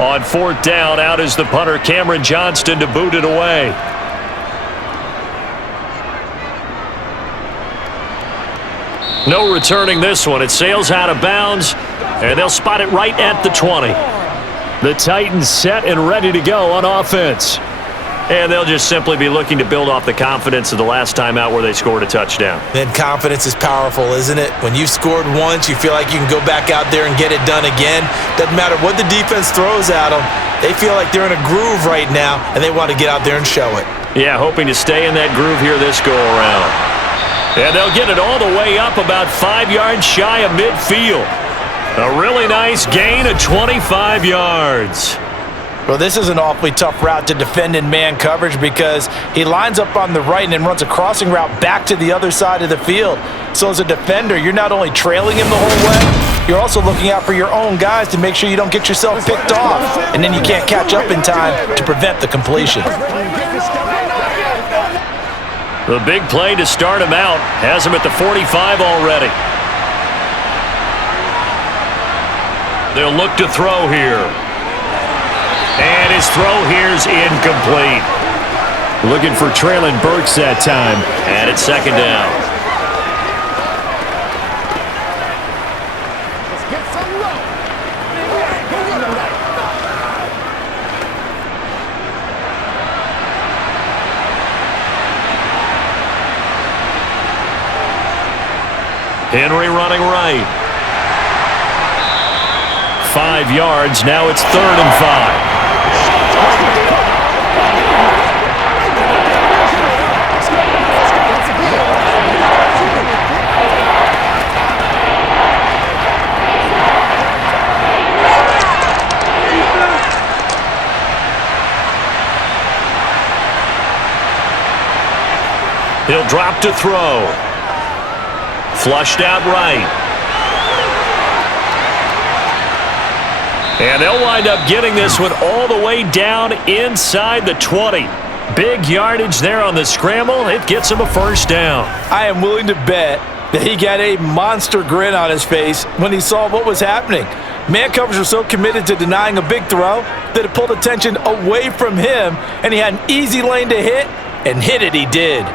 On 4th down, out is the punter, Cameron Johnston, to boot it away. No returning this one. It sails out of bounds, and they'll spot it right at the 20. The Titans set and ready to go on offense. And they'll just simply be looking to build off the confidence of the last time out where they scored a touchdown. Then confidence is powerful, isn't it? When you've scored once, you feel like you can go back out there and get it done again. Doesn't matter what the defense throws at them. They feel like they're in a groove right now, and they want to get out there and show it. Yeah, hoping to stay in that groove here this go-around. And they'll get it all the way up about 5 yards shy of midfield. A really nice gain of 25 yards. Well, this is an awfully tough route to defend in man coverage because he lines up on the right and then runs a crossing route back to the other side of the field. So as a defender, you're not only trailing him the whole way, you're also looking out for your own guys to make sure you don't get yourself picked off, and then you can't catch up in time to prevent the completion. The big play to start him out has him at the 45 already. They'll look to throw here. And his throw here's incomplete. Looking for Traylon Burks that time. And it's 2nd down. Let's get some love. Henry running right. 5 yards. Now it's 3rd and 5. He'll drop to throw. Flushed out right. And they'll wind up getting this one all the way down inside the 20. Big yardage there on the scramble. It gets him a 1st down. I am willing to bet that he got a monster grin on his face when he saw what was happening. Man coverage was so committed to denying a big throw that it pulled attention away from him, and he had an easy lane to hit, and hit it he did.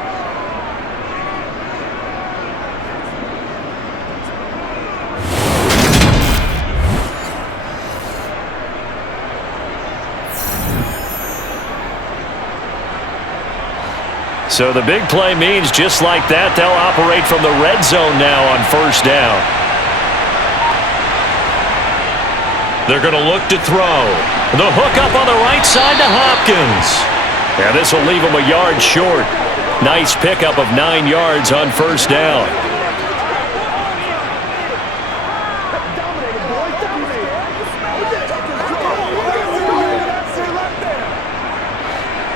So the big play means just like that, they'll operate from the red zone now on 1st down. They're going to look to throw. The hook up on the right side to Hopkins. And this will leave him a yard short. Nice pickup of 9 yards on 1st down.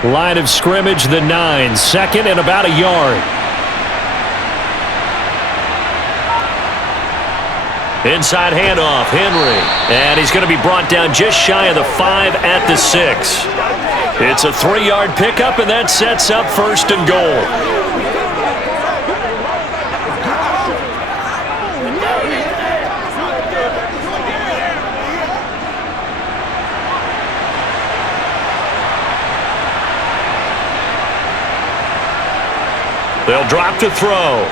Line of scrimmage, the 9. 2nd and about a yard. Inside handoff, Henry. And he's going to be brought down just shy of the 5 at the 6. It's a 3-yard pickup, and that sets up 1st and goal. They'll drop to throw.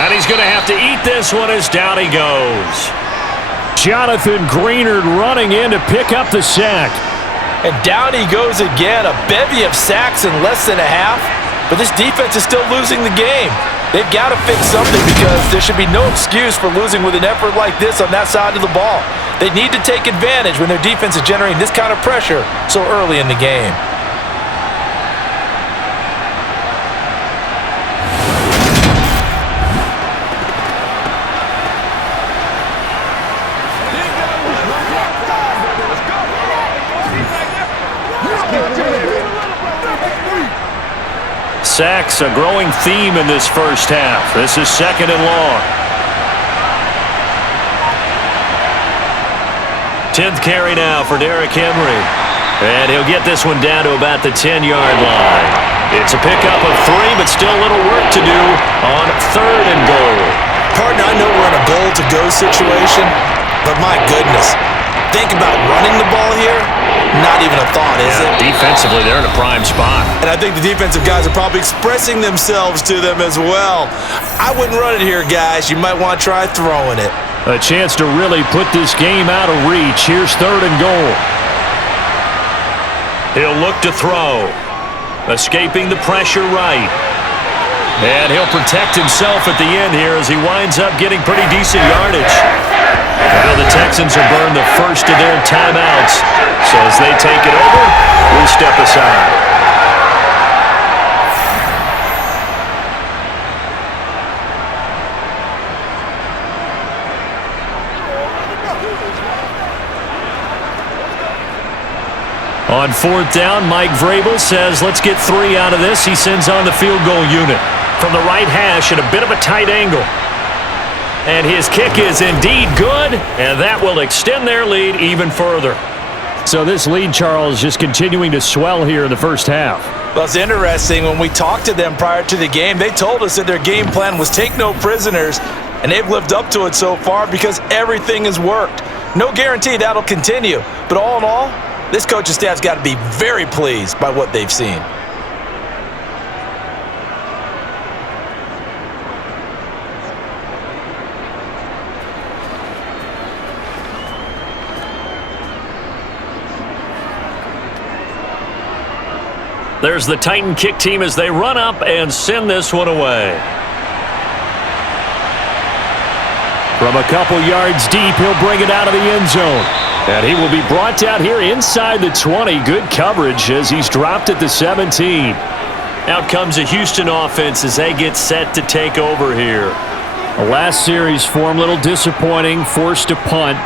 And he's going to have to eat this one as down he goes. Jonathan Greenard running in to pick up the sack. And down he goes again, a bevy of sacks in less than a half. But this defense is still losing the game. They've got to fix something because there should be no excuse for losing with an effort like this on that side of the ball. They need to take advantage when their defense is generating this kind of pressure so early in the game. Sacks, a growing theme in this first half. This is 2nd and long. 10th carry now for Derrick Henry. And he'll get this one down to about the 10-yard line. It's a pickup of 3, but still a little work to do on 3rd and goal. Partner, I know we're in a goal-to-go situation, but my goodness, think about running the ball here. Not even a thought, is it? Defensively, they're in a prime spot. And I think the defensive guys are probably expressing themselves to them as well. I wouldn't run it here, guys. You might want to try throwing it. A chance to really put this game out of reach. Here's 3rd and goal. He'll look to throw. Escaping the pressure right. And he'll protect himself at the end here as he winds up getting pretty decent yardage. Now the Texans have burned the first of their timeouts. So as they take it over, we'll step aside. On 4th down, Mike Vrabel says, let's get 3 out of this. He sends on the field goal unit from the right hash at a bit of a tight angle. And his kick is indeed good, and that will extend their lead even further. So this lead, Charles, just continuing to swell here in the first half. Well, it's interesting. When we talked to them prior to the game, they told us that their game plan was take no prisoners, and they've lived up to it so far because everything has worked. No guarantee that'll continue, but all in all, this coaching staff's got to be very pleased by what they've seen. There's the Titan kick team as they run up and send this one away. From a couple yards deep, he'll bring it out of the end zone. And he will be brought down here inside the 20. Good coverage as he's dropped at the 17. Out comes a Houston offense as they get set to take over here. The last series for him, a little disappointing, forced to punt.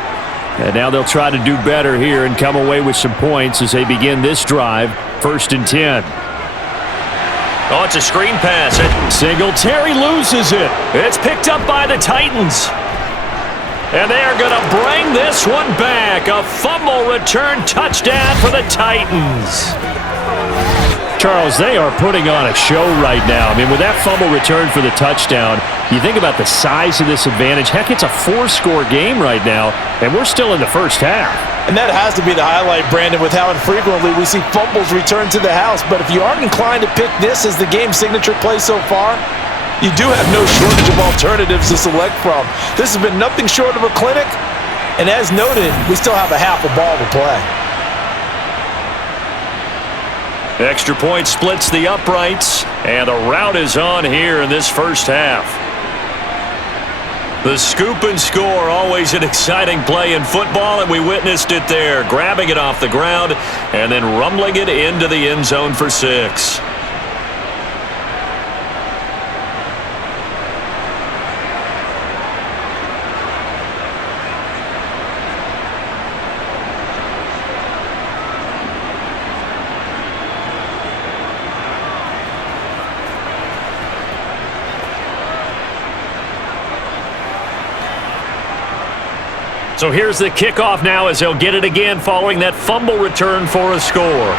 And now they'll try to do better here and come away with some points as they begin this drive. 1st and 10. Oh, it's a screen pass. Singletary loses it. It's picked up by the Titans. And they are going to bring this one back. A fumble return touchdown for the Titans. Charles, they are putting on a show right now. I mean, with that fumble return for the touchdown, you think about the size of this advantage. Heck, it's a 4-score game right now, and we're still in the first half. And that has to be the highlight, Brandon, with how infrequently we see fumbles return to the house. But if you aren't inclined to pick this as the game signature play so far, you do have no shortage of alternatives to select from. This has been nothing short of a clinic, and as noted, we still have a half a ball to play. Extra point splits the uprights, and the route is on here in this first half. The scoop and score, always an exciting play in football, and we witnessed it there, grabbing it off the ground and then rumbling it into the end zone for 6. So here's the kickoff now as they'll get it again following that fumble return for a score.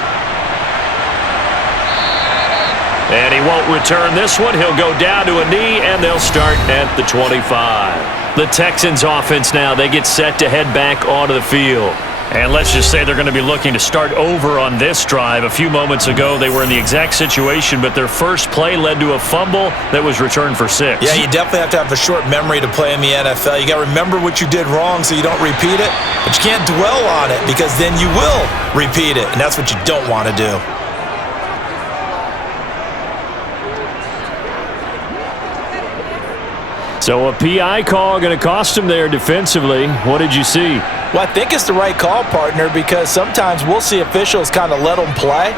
And he won't return this one. He'll go down to a knee, and they'll start at the 25. The Texans offense now, they get set to head back onto the field. And let's just say they're going to be looking to start over on this drive. A few moments ago, they were in the exact situation, but their first play led to a fumble that was returned for 6. Yeah, you definitely have to have a short memory to play in the NFL. You got to remember what you did wrong so you don't repeat it, but you can't dwell on it because then you will repeat it, and that's what you don't want to do. So a PI call going to cost him there defensively. What did you see? Well, I think it's the right call, partner, because sometimes we'll see officials kind of let them play,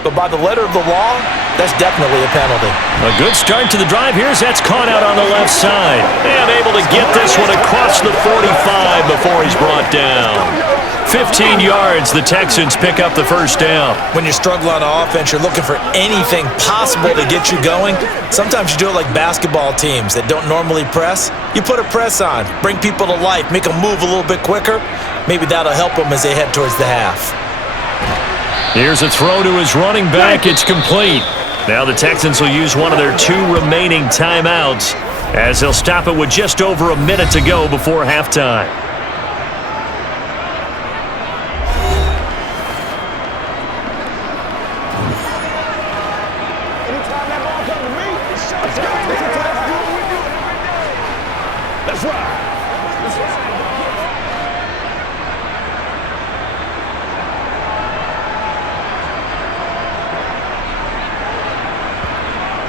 but by the letter of the law, that's definitely a penalty. A good start to the drive. Here's that's caught out on the left side. And able to get this one across the 45 before he's brought down. 15 yards, the Texans pick up the first down. When you struggle on offense, you're looking for anything possible to get you going. Sometimes you do it like basketball teams that don't normally press. You put a press on, bring people to life, make them move a little bit quicker. Maybe that'll help them as they head towards the half. Here's a throw to his running back. It's complete. Now the Texans will use one of their 2 remaining timeouts as they'll stop it with just over a minute to go before halftime.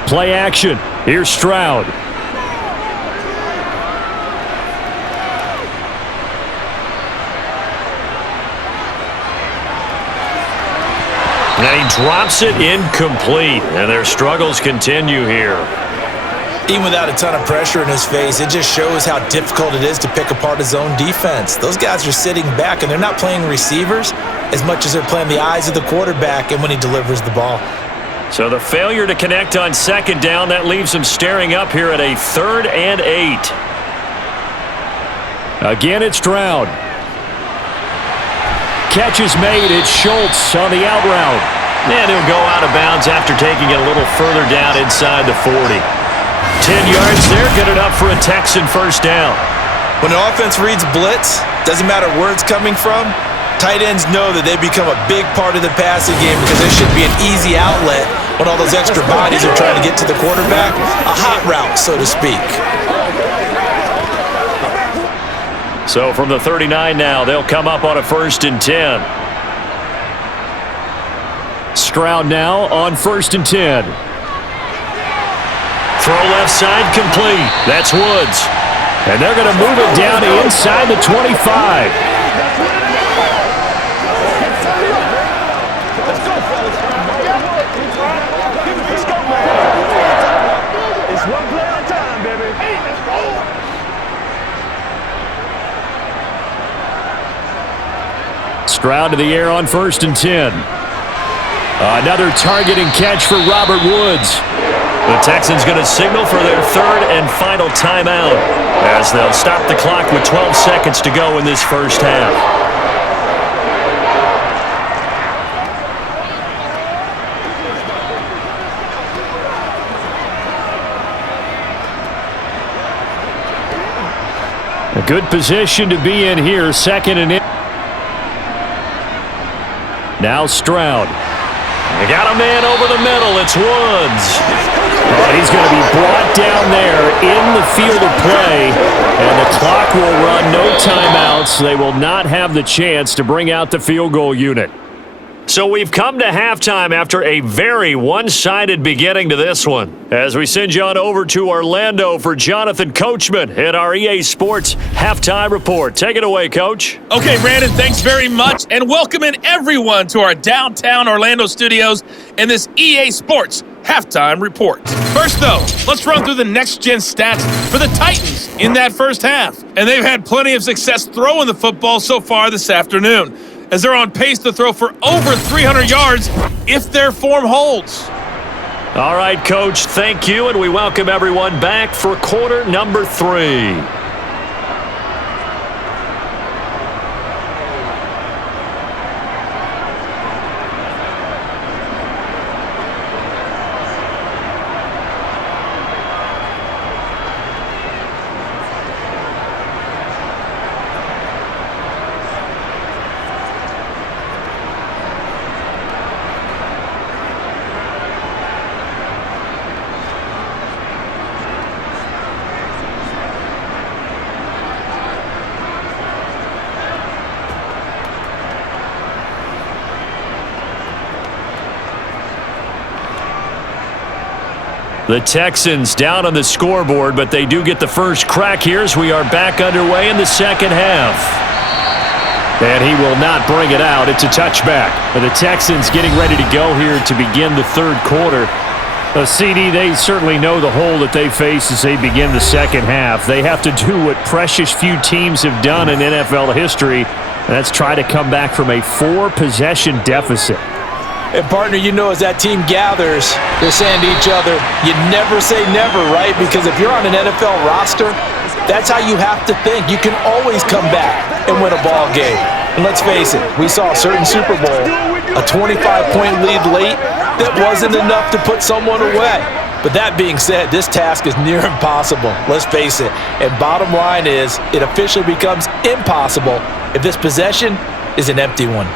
Play action. Here's Stroud. And he drops it incomplete. And their struggles continue here. Even without a ton of pressure in his face, it just shows how difficult it is to pick apart his own defense. Those guys are sitting back, and they're not playing receivers as much as they're playing the eyes of the quarterback and when he delivers the ball. So the failure to connect on second down, that leaves them staring up here at a 3rd and 8. Again, it's Stroud. Catch is made. It's Schultz on the out route. And he'll go out of bounds after taking it a little further down inside the 40. 10 yards there, good enough for a Texan first down. When the offense reads blitz, doesn't matter where it's coming from, tight ends know that they become a big part of the passing game because there should be an easy outlet when all those extra bodies are trying to get to the quarterback. A hot route, so to speak. So from the 39 now, they'll come up on a 1st and 10. Stroud now on 1st and 10. Throw left side complete. That's Woods. And they're going to move it down to inside the 25. Stroud to the air on 1st and 10. Another target and catch for Robert Woods. The Texans going to signal for their 3rd and final timeout as they'll stop the clock with 12 seconds to go in this first half. A good position to be in here, 2nd and 8. Now Stroud. They got a man over the middle. It's Woods. Oh, he's going to be brought down there in the field of play, and the clock will run. No timeouts. They will not have the chance to bring out the field goal unit. So we've come to halftime after a very one-sided beginning to this one. As we send you on over to Orlando for Jonathan Coachman at our EA Sports Halftime Report. Take it away, Coach. Okay, Brandon, thanks very much, and welcoming everyone to our downtown Orlando studios in this EA Sports Halftime Report. First, though, let's run through the next-gen stats for the Titans in that first half. And they've had plenty of success throwing the football so far this afternoon, as they're on pace to throw for over 300 yards if their form holds. All right, Coach, thank you, and we welcome everyone back for quarter number 3. The Texans down on the scoreboard, but they do get the first crack here as we are back underway in the second half. And he will not bring it out. It's a touchback. And the Texans getting ready to go here to begin the third quarter. CD, they certainly know the hole that they face as they begin the second half. They have to do what precious few teams have done in NFL history, and that's try to come back from a 4-possession deficit. And, partner, you know, as that team gathers, they're saying to each other, you never say never, right? Because if you're on an NFL roster, that's how you have to think. You can always come back and win a ball game. And let's face it, we saw a certain Super Bowl, a 25-point lead late that wasn't enough to put someone away. But that being said, this task is near impossible. Let's face it. And bottom line is, it officially becomes impossible if this possession is an empty one.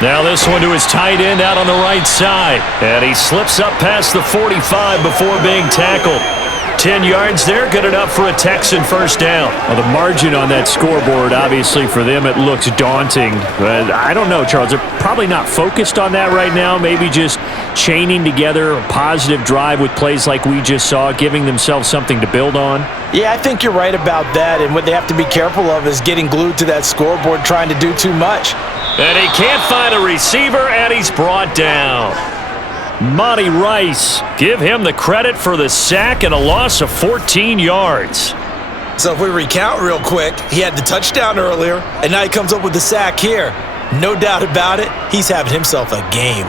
Now this one to his tight end out on the right side. And he slips up past the 45 before being tackled. 10 yards there, good enough for a Texan first down. Well, the margin on that scoreboard, obviously for them, it looks daunting. But I don't know, Charles. They're probably not focused on that right now. Maybe just chaining together a positive drive with plays like we just saw, giving themselves something to build on. Yeah, I think you're right about that. And what they have to be careful of is getting glued to that scoreboard, trying to do too much. And he can't find a receiver, and he's brought down. Monty Rice, give him the credit for the sack and a loss of 14 yards. So if we recount real quick, he had the touchdown earlier, and now he comes up with the sack here. No doubt about it, he's having himself a game.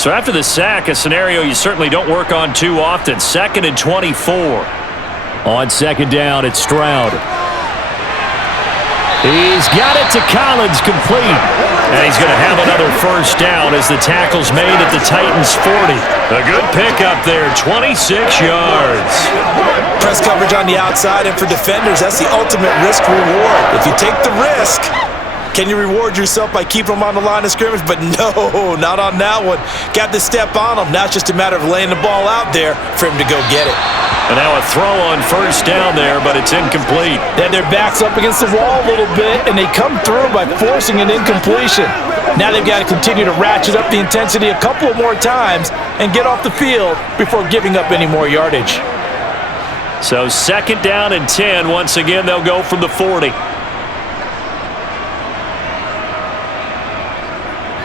So after the sack, a scenario you certainly don't work on too often. 2nd and 24. On second down, it's Stroud. He's got it to Collins, complete. And he's going to have another first down as the tackle's made at the Titans' 40. A good pickup there, 26 yards. Press coverage on the outside, and for defenders, that's the ultimate risk reward. If you take the risk, can you reward yourself by keeping them on the line of scrimmage? But no, not on that one. Got to step on them. Now it's just a matter of laying the ball out there for him to go get it. And now a throw on first down there, but it's incomplete. Then their back's up against the wall a little bit, and they come through by forcing an incompletion. Now they've got to continue to ratchet up the intensity a couple of more times and get off the field before giving up any more yardage. So 2nd down and 10. Once again, they'll go from the 40.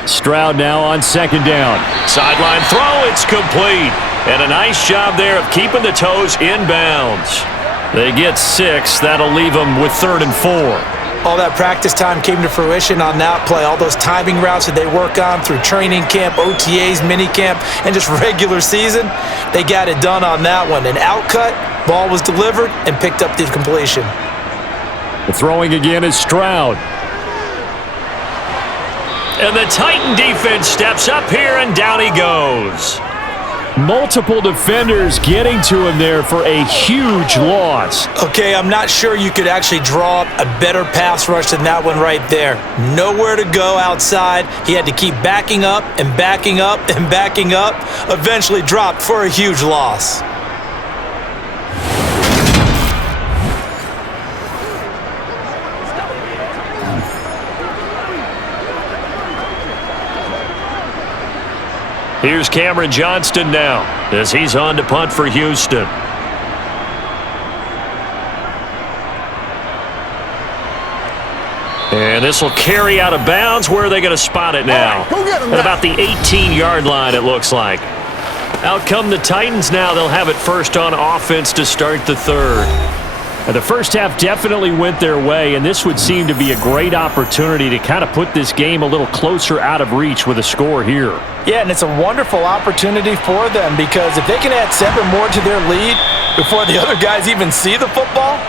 Stroud now on second down. Sideline throw, it's complete. And a nice job there of keeping the toes inbounds. They get 6. That'll leave them with 3rd and 4. All that practice time came to fruition on that play. All those timing routes that they work on through training camp, OTAs, minicamp, and just regular season, they got it done on that one. An outcut, ball was delivered, and picked up the completion. The throwing again is Stroud. And the Titan defense steps up here, and down he goes. Multiple defenders getting to him there for a huge loss. Okay, I'm not sure you could actually draw up a better pass rush than that one right there. Nowhere to go outside. He had to keep backing up and backing up and backing up. Eventually dropped for a huge loss. Here's Cameron Johnston now as he's on to punt for Houston. And this will carry out of bounds. Where are they going to spot it now? At about the 18-yard line, it looks like. Out come the Titans now. They'll have it first on offense to start the third. The first half definitely went their way, and this would seem to be a great opportunity to kind of put this game a little closer out of reach with a score here. Yeah, and it's a wonderful opportunity for them because if they can add 7 more to their lead before the other guys even see the football,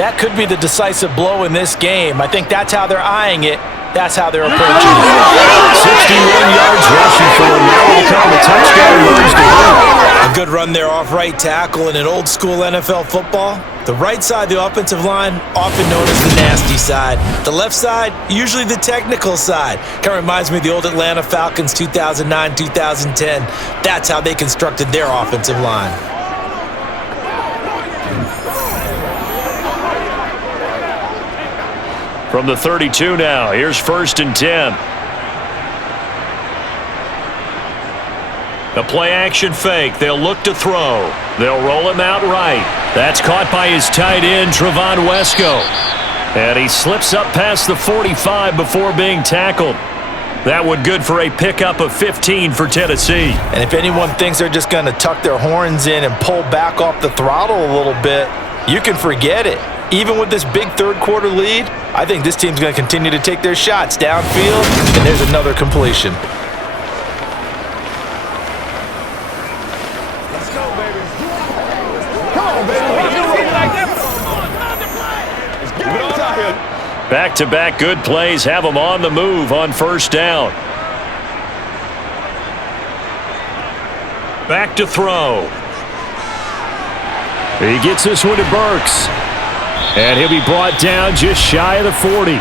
that could be the decisive blow in this game. I think that's how they're eyeing it, That's how they're approaching it. 61 yards rushing for him now with a couple of touchdown runs to boot. A good run there off right tackle in an old-school NFL football. The right side, the offensive line, often known as the nasty side. The left side, usually the technical side. Kind of reminds me of the old Atlanta Falcons 2009-2010. That's how they constructed their offensive line. From the 32 now, here's 1st and 10. The play-action fake. They'll look to throw. They'll roll him out right. That's caught by his tight end, Trevon Wesco. And he slips up past the 45 before being tackled. That one good for a pickup of 15 for Tennessee. And if anyone thinks they're just going to tuck their horns in and pull back off the throttle a little bit, you can forget it. Even with this big third-quarter lead, I think this team's going to continue to take their shots downfield, and there's another completion. Let's go, baby. Come on, baby. Let's get it out here. Back-to-back good plays have them on the move on 1st down. Back to throw. He gets this one to Burks. And he'll be brought down just shy of the 40.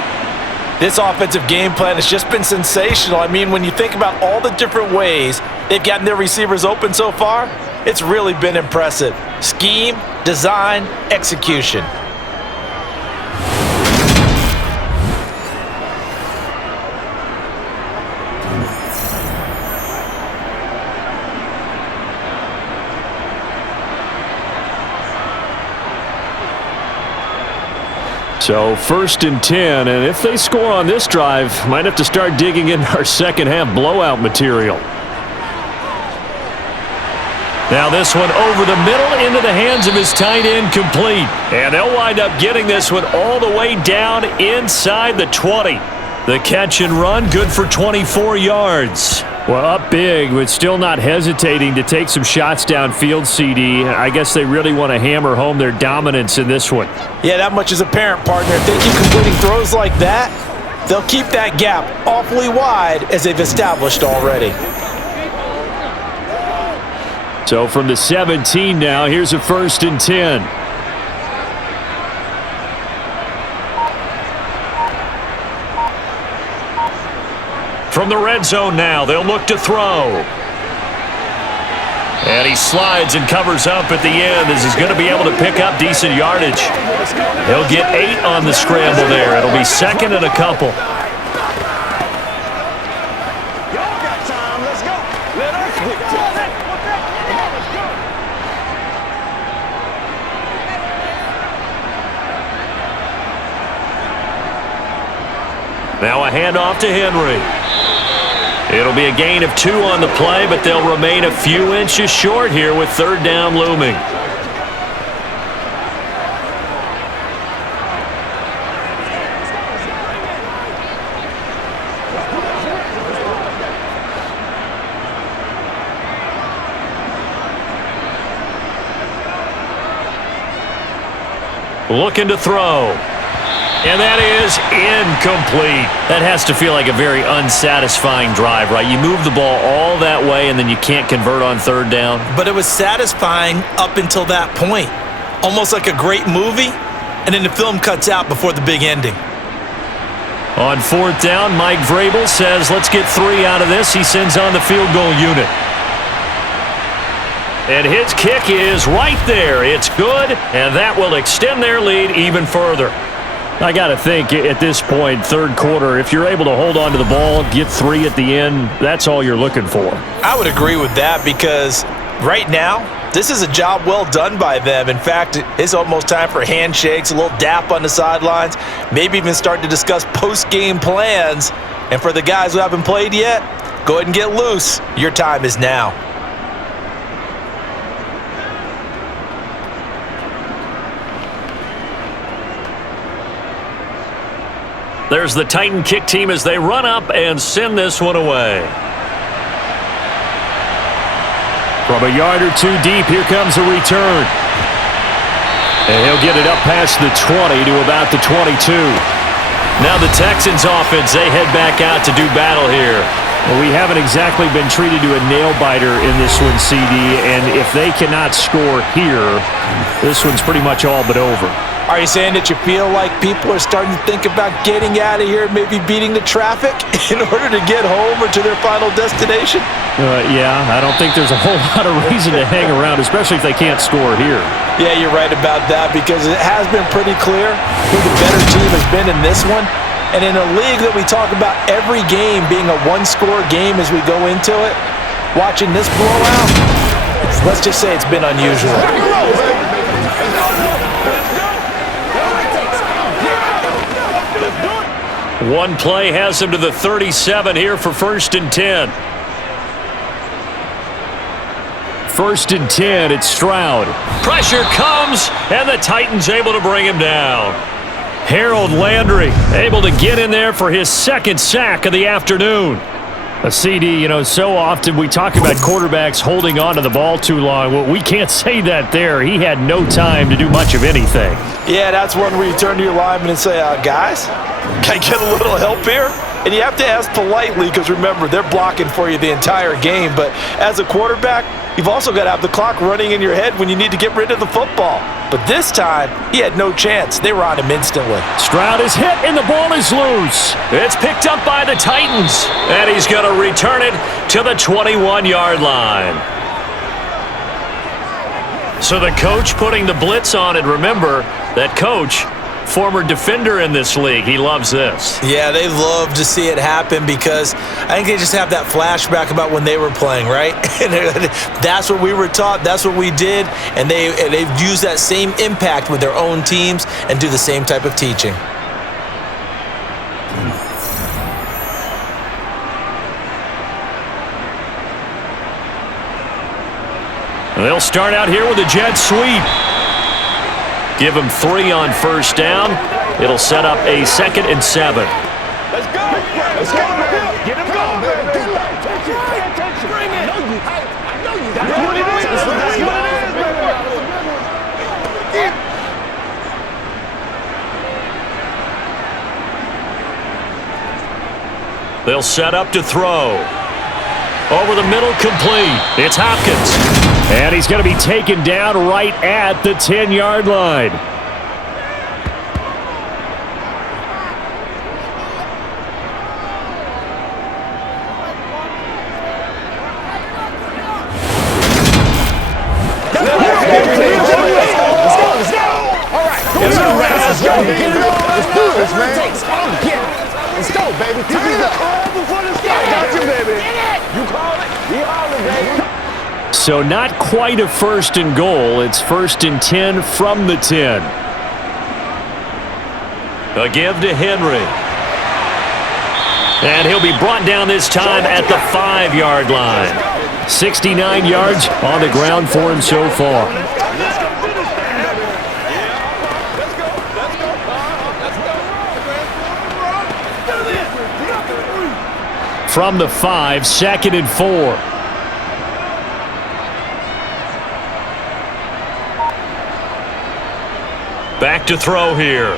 This offensive game plan has just been sensational. I mean, when you think about all the different ways they've gotten their receivers open so far, it's really been impressive. Scheme, design, execution. So 1st and 10, and if they score on this drive, might have to start digging in our second half blowout material. Now this one over the middle into the hands of his tight end, complete. And they'll wind up getting this one all the way down inside the 20. The catch and run, good for 24 yards. Well, up big, but still not hesitating to take some shots downfield, CD. I guess they really want to hammer home their dominance in this one. Yeah, that much is apparent, partner. If they keep completing throws like that, they'll keep that gap awfully wide as they've established already. So from the 17 now, here's a 1st and 10. From the red zone now, they'll look to throw. And he slides and covers up at the end as he's going to be able to pick up decent yardage. He'll get 8 on the scramble there. It'll be 2nd and a couple. Y'all got time. Let's go. Let us dictate. Now a handoff to Henry. It'll be a gain of 2 on the play, but they'll remain a few inches short here with 3rd down looming. Looking to throw. And that is incomplete. That has to feel like a very unsatisfying drive, right? You move the ball all that way, and then you can't convert on 3rd down. But it was satisfying up until that point. Almost like a great movie, and then the film cuts out before the big ending. On 4th down, Mike Vrabel says, let's get 3 out of this. He sends on the field goal unit. And his kick is right there. It's good, and that will extend their lead even further. I got to think at this point, 3rd quarter, if you're able to hold on to the ball, get 3 at the end, that's all you're looking for. I would agree with that because right now, this is a job well done by them. In fact, it's almost time for handshakes, a little dap on the sidelines, maybe even start to discuss post-game plans. And for the guys who haven't played yet, go ahead and get loose. Your time is now. There's the Titan kick team as they run up and send this one away. From a yard or 2 deep, here comes a return. And he'll get it up past the 20 to about the 22. Now the Texans offense, they head back out to do battle here. Well, we haven't exactly been treated to a nail-biter in this one, CD, and if they cannot score here, this one's pretty much all but over. Are you saying that you feel like people are starting to think about getting out of here, maybe beating the traffic in order to get home or to their final destination? Yeah, I don't think there's a whole lot of reason to hang around, especially if they can't score here. Yeah, you're right about that because it has been pretty clear who the better team has been in this one. And in a league that we talk about every game being a one-score game as we go into it, watching this blowout, let's just say it's been unusual. One play has him to the 37 here for 1st and 10. 1st and 10, it's Stroud. Pressure comes, and the Titans able to bring him down. Harold Landry able to get in there for his 2nd sack of the afternoon. A CD, so often we talk about quarterbacks holding on to the ball too long. Well, we can't say that there. He had no time to do much of anything. Yeah, that's one where you turn to your lineman and say, guys, can I get a little help here? And you have to ask politely because, remember, they're blocking for you the entire game. But as a quarterback, you've also got to have the clock running in your head when you need to get rid of the football. But this time, he had no chance. They were on him instantly. Stroud is hit, and the ball is loose. It's picked up by the Titans, and he's going to return it to the 21-yard line. So the coach putting the blitz on, and remember, that coach, former defender in this league. He loves this. Yeah, they love to see it happen because I think they just have that flashback about when they were playing, right? That's what we were taught. That's what we did. And they've used that same impact with their own teams and do the same type of teaching. They'll start out here with a jet sweep. Give him 3 on 1st down. It'll set up a 2nd and 7. Let's go. Let's go. Get him going, baby. Pay attention. Bring it. I know you. That's what it is. That's what it is, baby. They'll set up to throw. Over the middle, complete. It's Hopkins. And he's going to be taken down right at the 10-yard line. Let's go, man. Let's go, baby. Turn it up. Got you, baby. You call it. We all it, baby. So not quite a 1st and goal. It's 1st and 10 from the 10. A give to Henry. And he'll be brought down this time at the 5-yard line. 69 yards on the ground for him so far. From the 5, 2nd and 4. Back to throw here.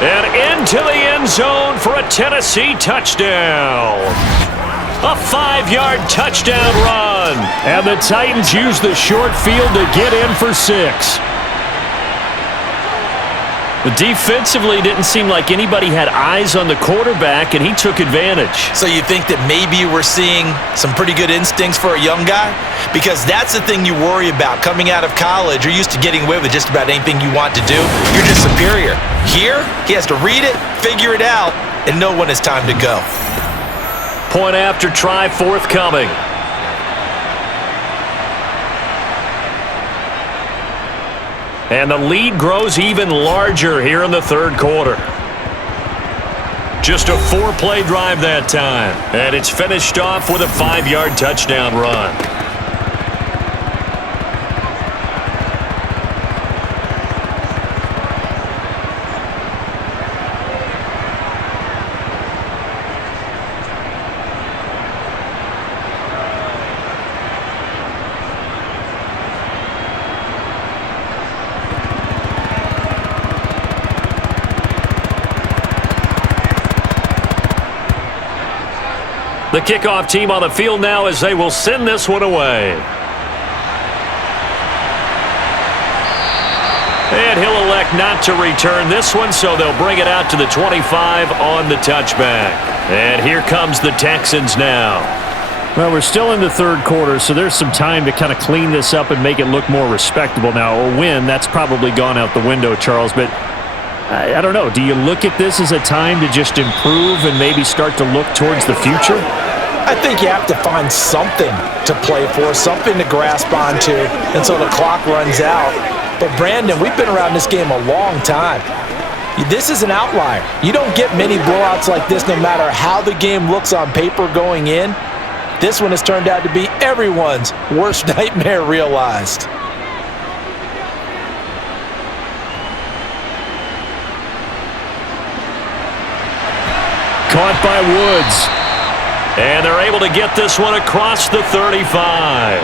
And into the end zone for a Tennessee touchdown. A 5-yard touchdown run. And the Titans use the short field to get in for 6. Defensively, didn't seem like anybody had eyes on the quarterback, and he took advantage. So you think that maybe we're seeing some pretty good instincts for a young guy? Because that's the thing you worry about. Coming out of college, you're used to getting away with just about anything you want to do. You're just superior. Here, he has to read it, figure it out, and know when it's time to go. Point after try forthcoming. And the lead grows even larger here in the 3rd quarter. Just a 4-play drive that time. And it's finished off with a 5-yard touchdown run. The kickoff team on the field now as they will send this one away. And he'll elect not to return this one, so they'll bring it out to the 25 on the touchback. And here comes the Texans now. Well, we're still in the third quarter, so there's some time to kind of clean this up and make it look more respectable now. A win, that's probably gone out the window, Charles, but I don't know. Do you look at this as a time to just improve and maybe start to look towards the future? I think you have to find something to play for, something to grasp onto until the clock runs out. But, Brandon, we've been around this game a long time. This is an outlier. You don't get many blowouts like this no matter how the game looks on paper going in. This one has turned out to be everyone's worst nightmare realized. Caught by Woods. And they're able to get this one across the 35.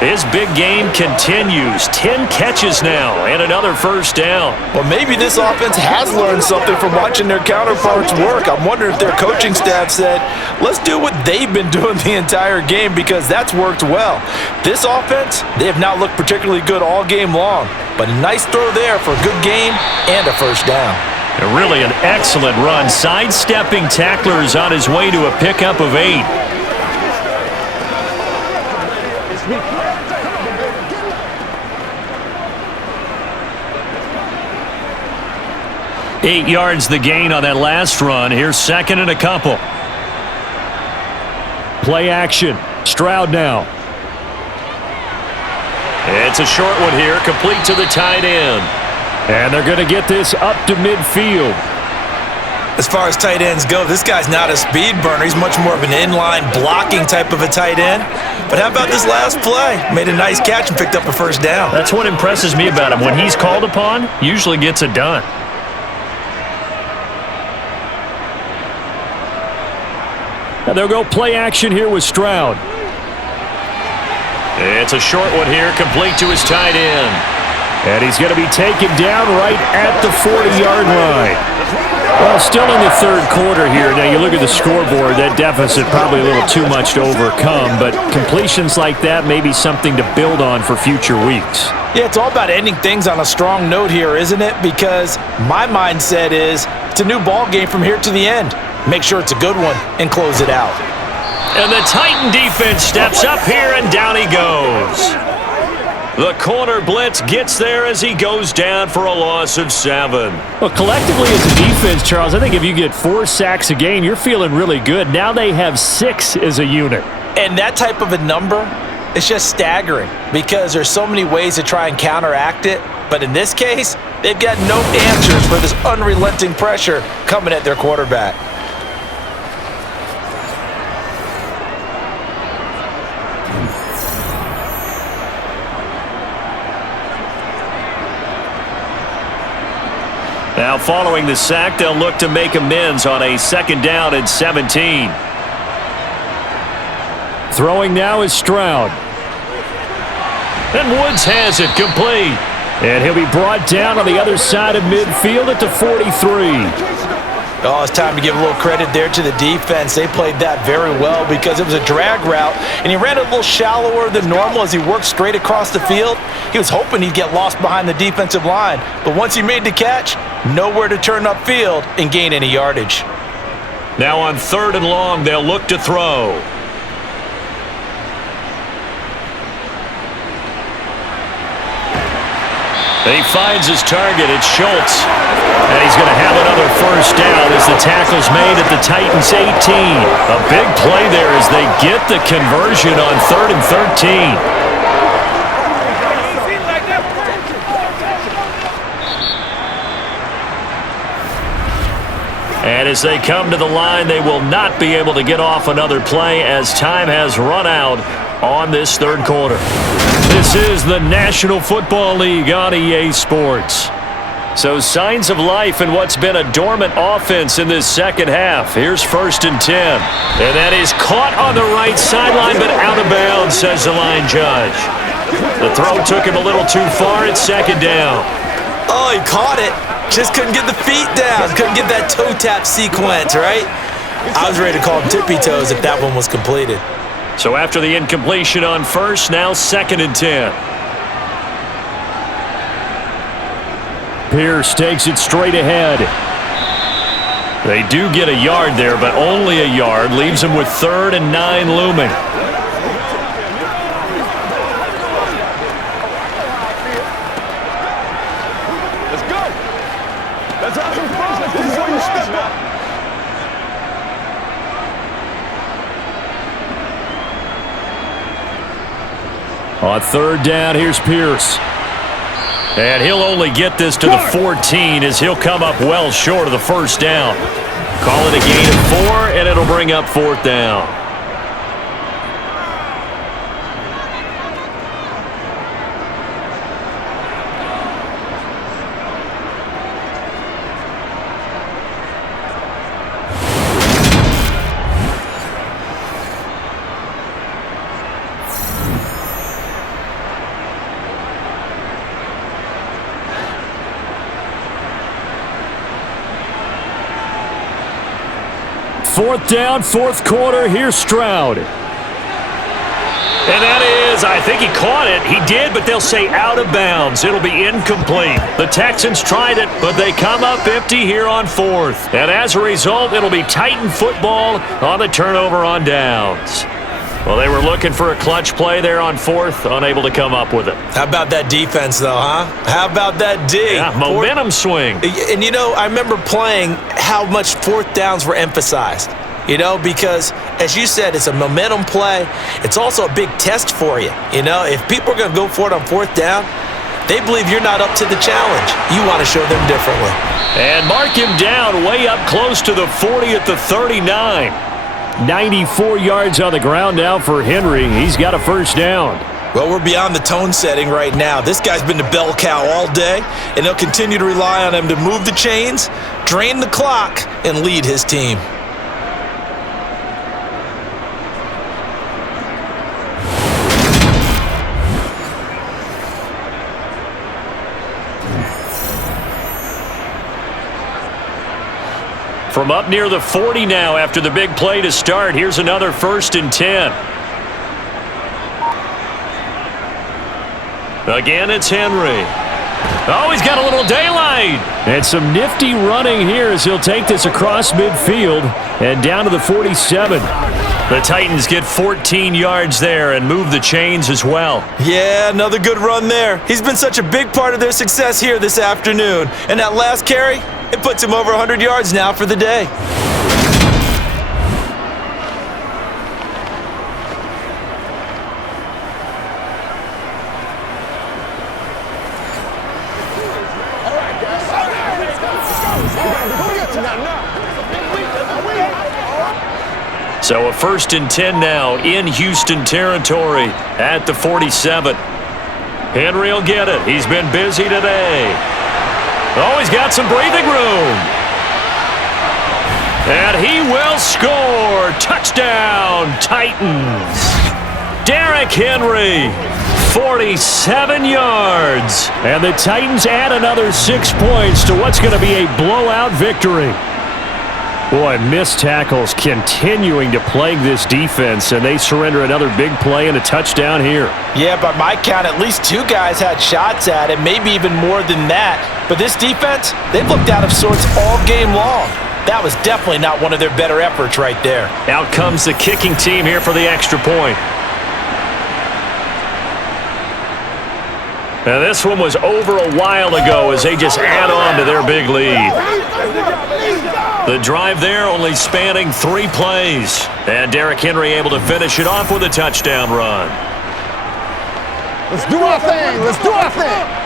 His big game continues. 10 catches now and another first down. Well, maybe this offense has learned something from watching their counterparts work. I'm wondering if their coaching staff said, let's do what they've been doing the entire game because that's worked well. This offense, they have not looked particularly good all game long, but a nice throw there for a good game and a first down. And really an excellent run. Sidestepping tacklers on his way to a pickup of 8. Eight yards the gain on that last run. Here's second and a couple. Play action. Stroud now. It's a short one here, complete to the tight end. And they're going to get this up to midfield. As far as tight ends go, this guy's not a speed burner. He's much more of an inline blocking type of a tight end. But how about this last play? Made a nice catch and picked up a first down. That's what impresses me about him. When he's called upon, usually gets it done. Now they'll go play action here with Stroud. It's a short one here, complete to his tight end. And he's going to be taken down right at the 40-yard line. Well, still in the third quarter here. Now, you look at the scoreboard, that deficit probably a little too much to overcome, but completions like that may be something to build on for future weeks. Yeah, it's all about ending things on a strong note here, isn't it? Because my mindset is it's a new ball game from here to the end. Make sure it's a good one and close it out. And the Titan defense steps up here, and down he goes. The corner blitz gets there as he goes down for a loss of 7. Well, collectively as a defense, Charles, I think if you get 4 sacks a game, you're feeling really good. Now they have 6 as a unit. And that type of a number, it's just staggering because there's so many ways to try and counteract it. But in this case, they've got no answers for this unrelenting pressure coming at their quarterback. Now following the sack, they'll look to make amends on a 2nd down and 17. Throwing now is Stroud. And Woods has it complete. And he'll be brought down on the other side of midfield at the 43. Oh, it's time to give a little credit there to the defense. They played that very well because it was a drag route, and he ran a little shallower than normal as he worked straight across the field. He was hoping he'd get lost behind the defensive line, but once he made the catch, nowhere to turn upfield and gain any yardage. Now on 3rd and long, they'll look to throw. He finds his target. It's Schultz. And he's going to have another first down as the tackle's made at the Titans' 18. A big play there as they get the conversion on 3rd and 13. And as they come to the line, they will not be able to get off another play as time has run out on this 3rd quarter. This is the National Football League on EA Sports. So signs of life in what's been a dormant offense in this second half. Here's 1st and 10. And that is caught on the right sideline, but out of bounds, says the line judge. The throw took him a little too far. It's 2nd down. Oh, he caught it. Just couldn't get the feet down. Couldn't get that toe tap sequence, right? I was ready to call him tippy toes if that one was completed. So after the incompletion on first, now 2nd and 10. Pierce takes it straight ahead. They do get a yard there, but only a yard. Leaves them with 3rd and 9 looming. Let's go. Let's have some fun. This is where you step up. On 3rd down, here's Pierce. And he'll only get this to the 14 as he'll come up well short of the 1st down. Call it a gain of 4, and it'll bring up 4th down. Fourth down, 4th quarter. Here's Stroud. And that is, I think he caught it. He did, but they'll say out of bounds. It'll be incomplete. The Texans tried it, but they come up empty here on 4th. And as a result, it'll be Titan football on the turnover on downs. Well, they were looking for a clutch play there on 4th, unable to come up with it. How about that defense, though, huh? How about that D? Yeah, momentum swing. And, you know, I remember playing how much 4th downs were emphasized, you know, because, as you said, it's a momentum play. It's also a big test for you, you know. If people are going to go for it on 4th down, they believe you're not up to the challenge. You want to show them differently. And mark him down way up close to the 40 at the 39. 94 yards on the ground now for Henry. He's got a 1st down. Well, we're beyond the tone setting right now. This guy's been the bell cow all day, and they'll continue to rely on him to move the chains, drain the clock, and lead his team. From up near the 40 now after the big play to start. Here's another 1st and 10. Again, it's Henry. Oh, he's got a little daylight. And some nifty running here as he'll take this across midfield and down to the 47. The Titans get 14 yards there and move the chains as well. Yeah, another good run there. He's been such a big part of their success here this afternoon. And that last carry, it puts him over 100 yards now for the day. So a 1st and 10 now in Houston territory at the 47. Henry will get it. He's been busy today. Oh, he's got some breathing room. And he will score. Touchdown, Titans. Derrick Henry, 47 yards. And the Titans add another 6 points to what's going to be a blowout victory. Boy, missed tackles continuing to plague this defense, and they surrender another big play and a touchdown here. Yeah, by my count, at least 2 guys had shots at it, maybe even more than that. But this defense, they've looked out of sorts all game long. That was definitely not one of their better efforts right there. Out comes the kicking team here for the extra point. Now this one was over a while ago as they just add on to their big lead. The drive there only spanning 3 plays. And Derrick Henry able to finish it off with a touchdown run. Let's do our thing. Let's do our thing.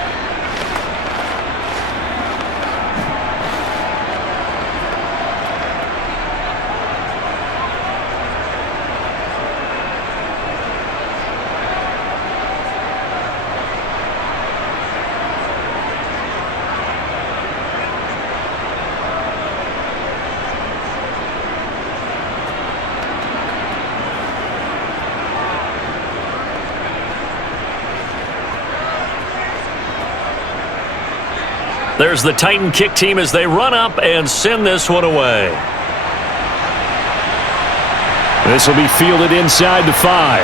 There's the Titan kick team as they run up and send this one away. This will be fielded inside the 5.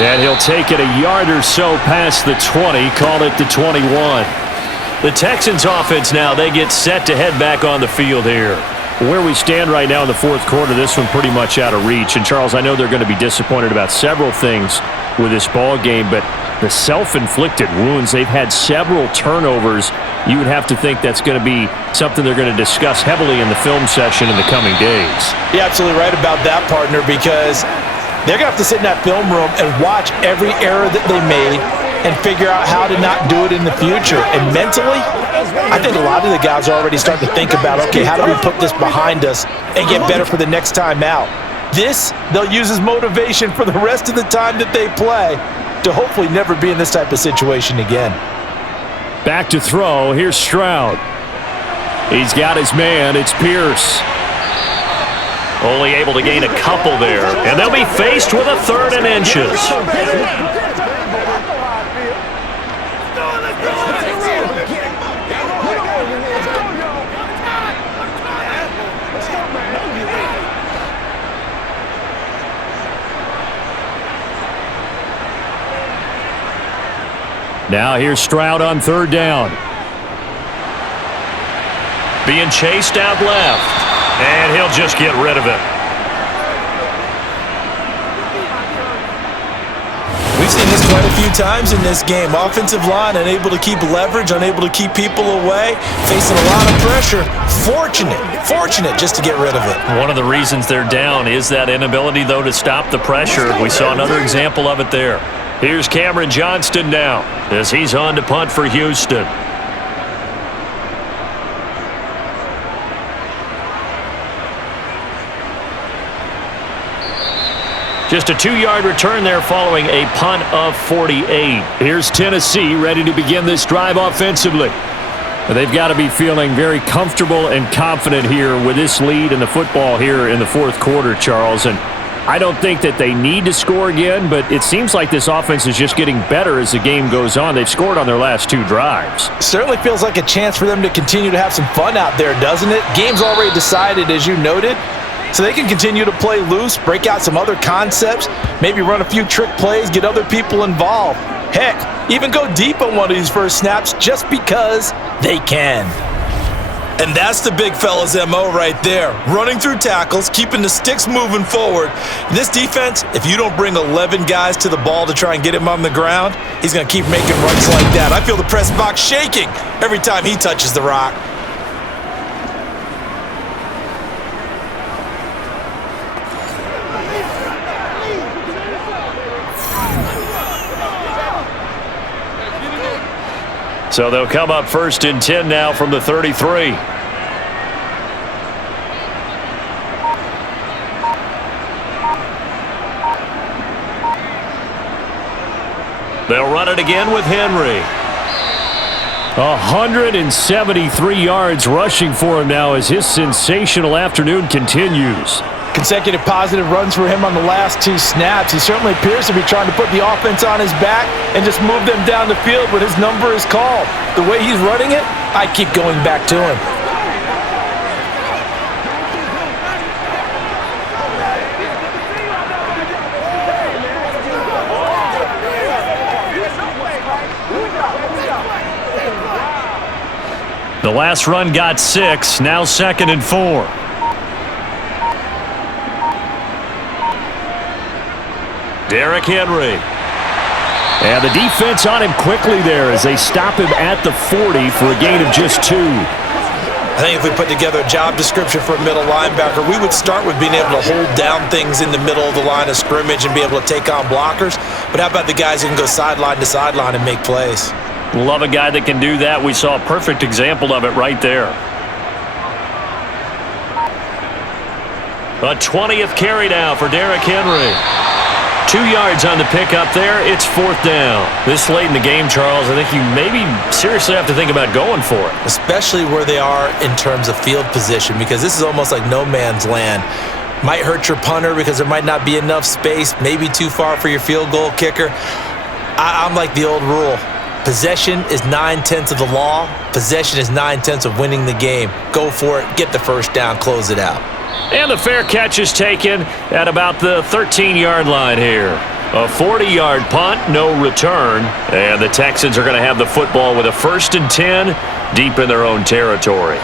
And he'll take it a yard or so past the 20, call it the 21. The Texans offense now, they get set to head back on the field here. Where we stand right now in the fourth quarter, this one pretty much out of reach. And, Charles, I know they're going to be disappointed about several things with this ball game, but the self-inflicted wounds, they've had several turnovers. You would have to think that's going to be something they're going to discuss heavily in the film session in the coming days. You're absolutely right about that, partner, because they're going to have to sit in that film room and watch every error that they made and figure out how to not do it in the future. And mentally, I think a lot of the guys are already starting to think about, okay, how do we put this behind us and get better for the next time out? This, they'll use as motivation for the rest of the time that they play to hopefully never be in this type of situation again. Back to throw. Here's Stroud. He's got his man. It's Pierce. Only able to gain a couple there. And they'll be faced with a 3rd and inches. Now here's Stroud on 3rd down. Being chased out left. And he'll just get rid of it. We've seen this quite a few times in this game. Offensive line unable to keep leverage, unable to keep people away, facing a lot of pressure. Fortunate just to get rid of it. One of the reasons they're down is that inability, though, to stop the pressure. We saw another example of it there. Here's Cameron Johnston now as he's on to punt for Houston. Just a 2-yard return there following a punt of 48. Here's Tennessee ready to begin this drive offensively. They've got to be feeling very comfortable and confident here with this lead in the football here in the fourth quarter, Charles. And I don't think that they need to score again, but it seems like this offense is just getting better as the game goes on. They've scored on their last 2 drives. Certainly feels like a chance for them to continue to have some fun out there, doesn't it? Game's already decided, as you noted. So they can continue to play loose, break out some other concepts, maybe run a few trick plays, get other people involved. Heck, even go deep on one of these first snaps just because they can. And that's the big fella's MO right there. Running through tackles, keeping the sticks moving forward. In this defense, if you don't bring 11 guys to the ball to try and get him on the ground, he's going to keep making runs like that. I feel the press box shaking every time he touches the rock. So they'll come up 1st and 10 now from the 33. They'll run it again with Henry. 173 yards rushing for him now as his sensational afternoon continues. Consecutive positive runs for him on the last 2 snaps. He certainly appears to be trying to put the offense on his back and just move them down the field when his number is called. The way he's running it, I keep going back to him. The last run got 6, now 2nd and 4. Derrick Henry. And the defense on him quickly there as they stop him at the 40 for a gain of just 2. I think if we put together a job description for a middle linebacker, we would start with being able to hold down things in the middle of the line of scrimmage and be able to take on blockers. But how about the guys who can go sideline to sideline and make plays? Love a guy that can do that. We saw a perfect example of it right there. A 20th carry now for Derrick Henry. 2 yards on the pickup there. It's 4th down. This late in the game, Charles, I think you maybe seriously have to think about going for it. Especially where they are in terms of field position, because this is almost like no man's land. Might hurt your punter because there might not be enough space, maybe too far for your field goal kicker. I'm like the old rule. Possession is 9/10 of the law. Possession is 9/10 of winning the game. Go for it. Get the first down. Close it out. And the fair catch is taken at about the 13-yard line here. A 40-yard punt, no return. And the Texans are going to have the football with a 1st and 10 deep in their own territory.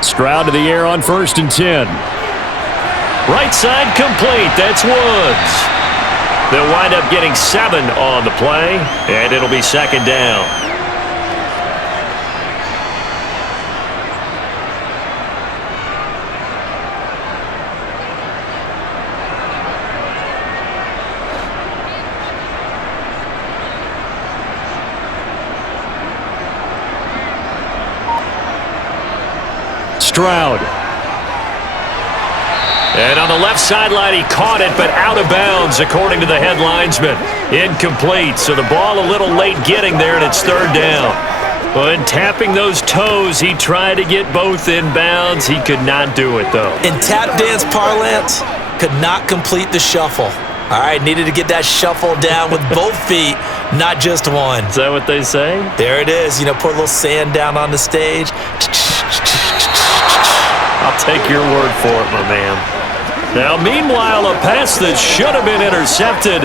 Stroud to the air on 1st and 10. Right side complete. That's Woods. They'll wind up getting 7 on the play, and it'll be 2nd down. Stroud. And on the left sideline, he caught it, but out of bounds, according to the head linesman. Incomplete, so the ball a little late getting there, and it's 3rd down. But in tapping those toes, he tried to get both in bounds. He could not do it, though. In tap dance parlance, could not complete the shuffle. All right, needed to get that shuffle down with both feet, not just one. Is that what they say? There it is. You know, put a little sand down on the stage. I'll take your word for it, my man. Now, meanwhile, a pass that should have been intercepted,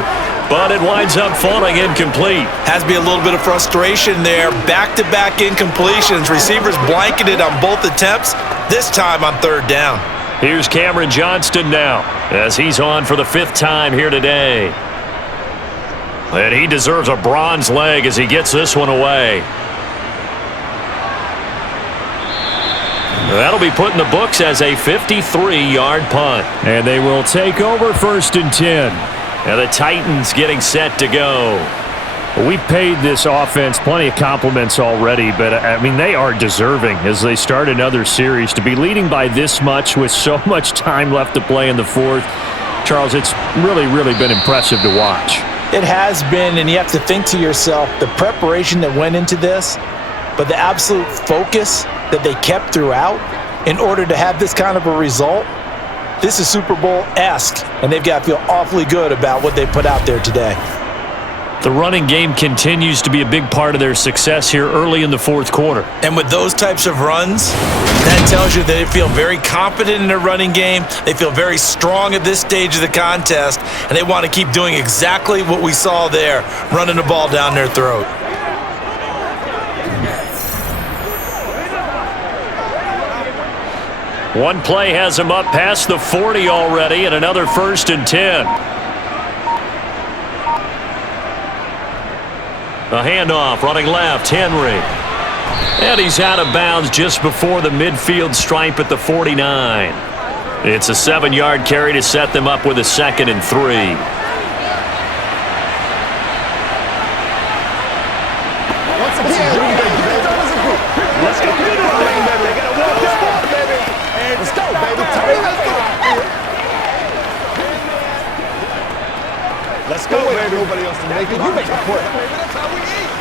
but it winds up falling incomplete. Has to be a little bit of frustration there. Back-to-back incompletions. Receivers blanketed on both attempts, this time on 3rd down. Here's Cameron Johnston now, as he's on for the 5th time here today. And he deserves a bronze leg as he gets this one away. That'll be put in the books as a 53-yard punt. And they will take over 1st and 10. And the Titans getting set to go. We've paid this offense plenty of compliments already, but, I mean, they are deserving as they start another series. To be leading by this much with so much time left to play in the 4th, Charles, it's really, really been impressive to watch. It has been, and you have to think to yourself, the preparation that went into this, but the absolute focus that they kept throughout in order to have this kind of a result. This is Super Bowl-esque, and they've got to feel awfully good about what they put out there today. The running game continues to be a big part of their success here early in the 4th quarter. And with those types of runs, that tells you that they feel very confident in their running game. They feel very strong at this stage of the contest, and they want to keep doing exactly what we saw there, running the ball down their throat. One play has him up past the 40 already, and another 1st and 10. A handoff, running left, Henry. And he's out of bounds just before the midfield stripe at the 49. It's a 7-yard carry to set them up with a 2nd and 3. Let's go, baby. Nobody else to make it. You make a play. That's how we eat.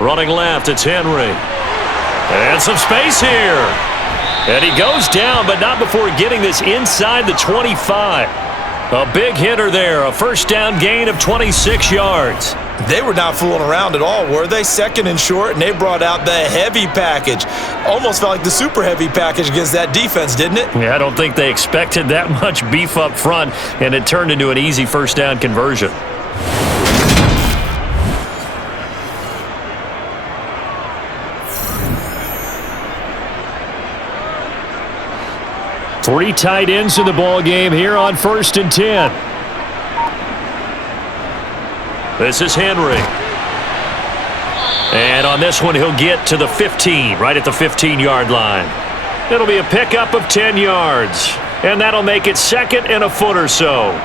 Running left, it's Henry. And some space here. And he goes down, but not before getting this inside the 25. A big hitter there, a 1st down gain of 26 yards. They were not fooling around at all, were they? 2nd and short, and they brought out the heavy package. Almost felt like the super heavy package against that defense, didn't it? Yeah, I don't think they expected that much beef up front, and it turned into an easy 1st down conversion. Three tight ends in the ball game here on 1st and 10. This is Henry. And on this one, he'll get to the 15, right at the 15-yard line. It'll be a pickup of 10 yards, and that'll make it 2nd and a foot or so.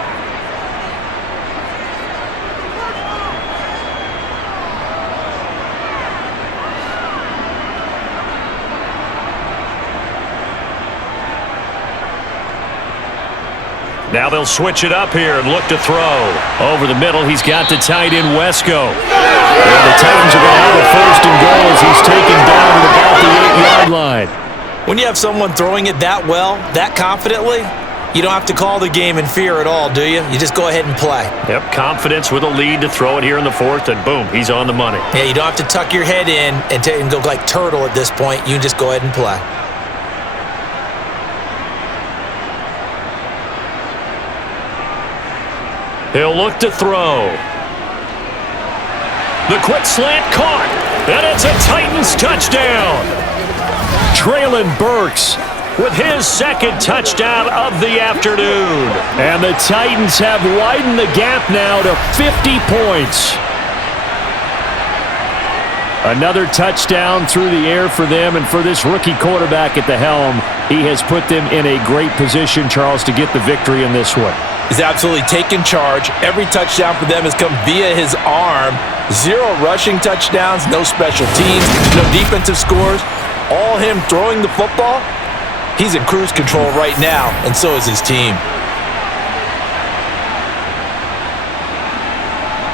Now they'll switch it up here and look to throw. Over the middle, he's got the tight end, Wesco. And the Titans are going to have a 1st and goal as he's taken down at about the 8-yard line. When you have someone throwing it that well, that confidently, you don't have to call the game in fear at all, do you? You just go ahead and play. Yep, confidence with a lead to throw it here in the fourth, and boom, he's on the money. Yeah, you don't have to tuck your head in and go like turtle at this point. You can just go ahead and play. He'll look to throw. The quick slant caught, and it's a Titans touchdown. Traylon Burks with his second touchdown of the afternoon. And the Titans have widened the gap now to 50 points. Another touchdown through the air for them, and for this rookie quarterback at the helm, he has put them in a great position, Charles, to get the victory in this one. He's absolutely taken charge. Every touchdown for them has come via his arm. 0 rushing touchdowns, no special teams, no defensive scores. All him throwing the football. He's in cruise control right now, and so is his team.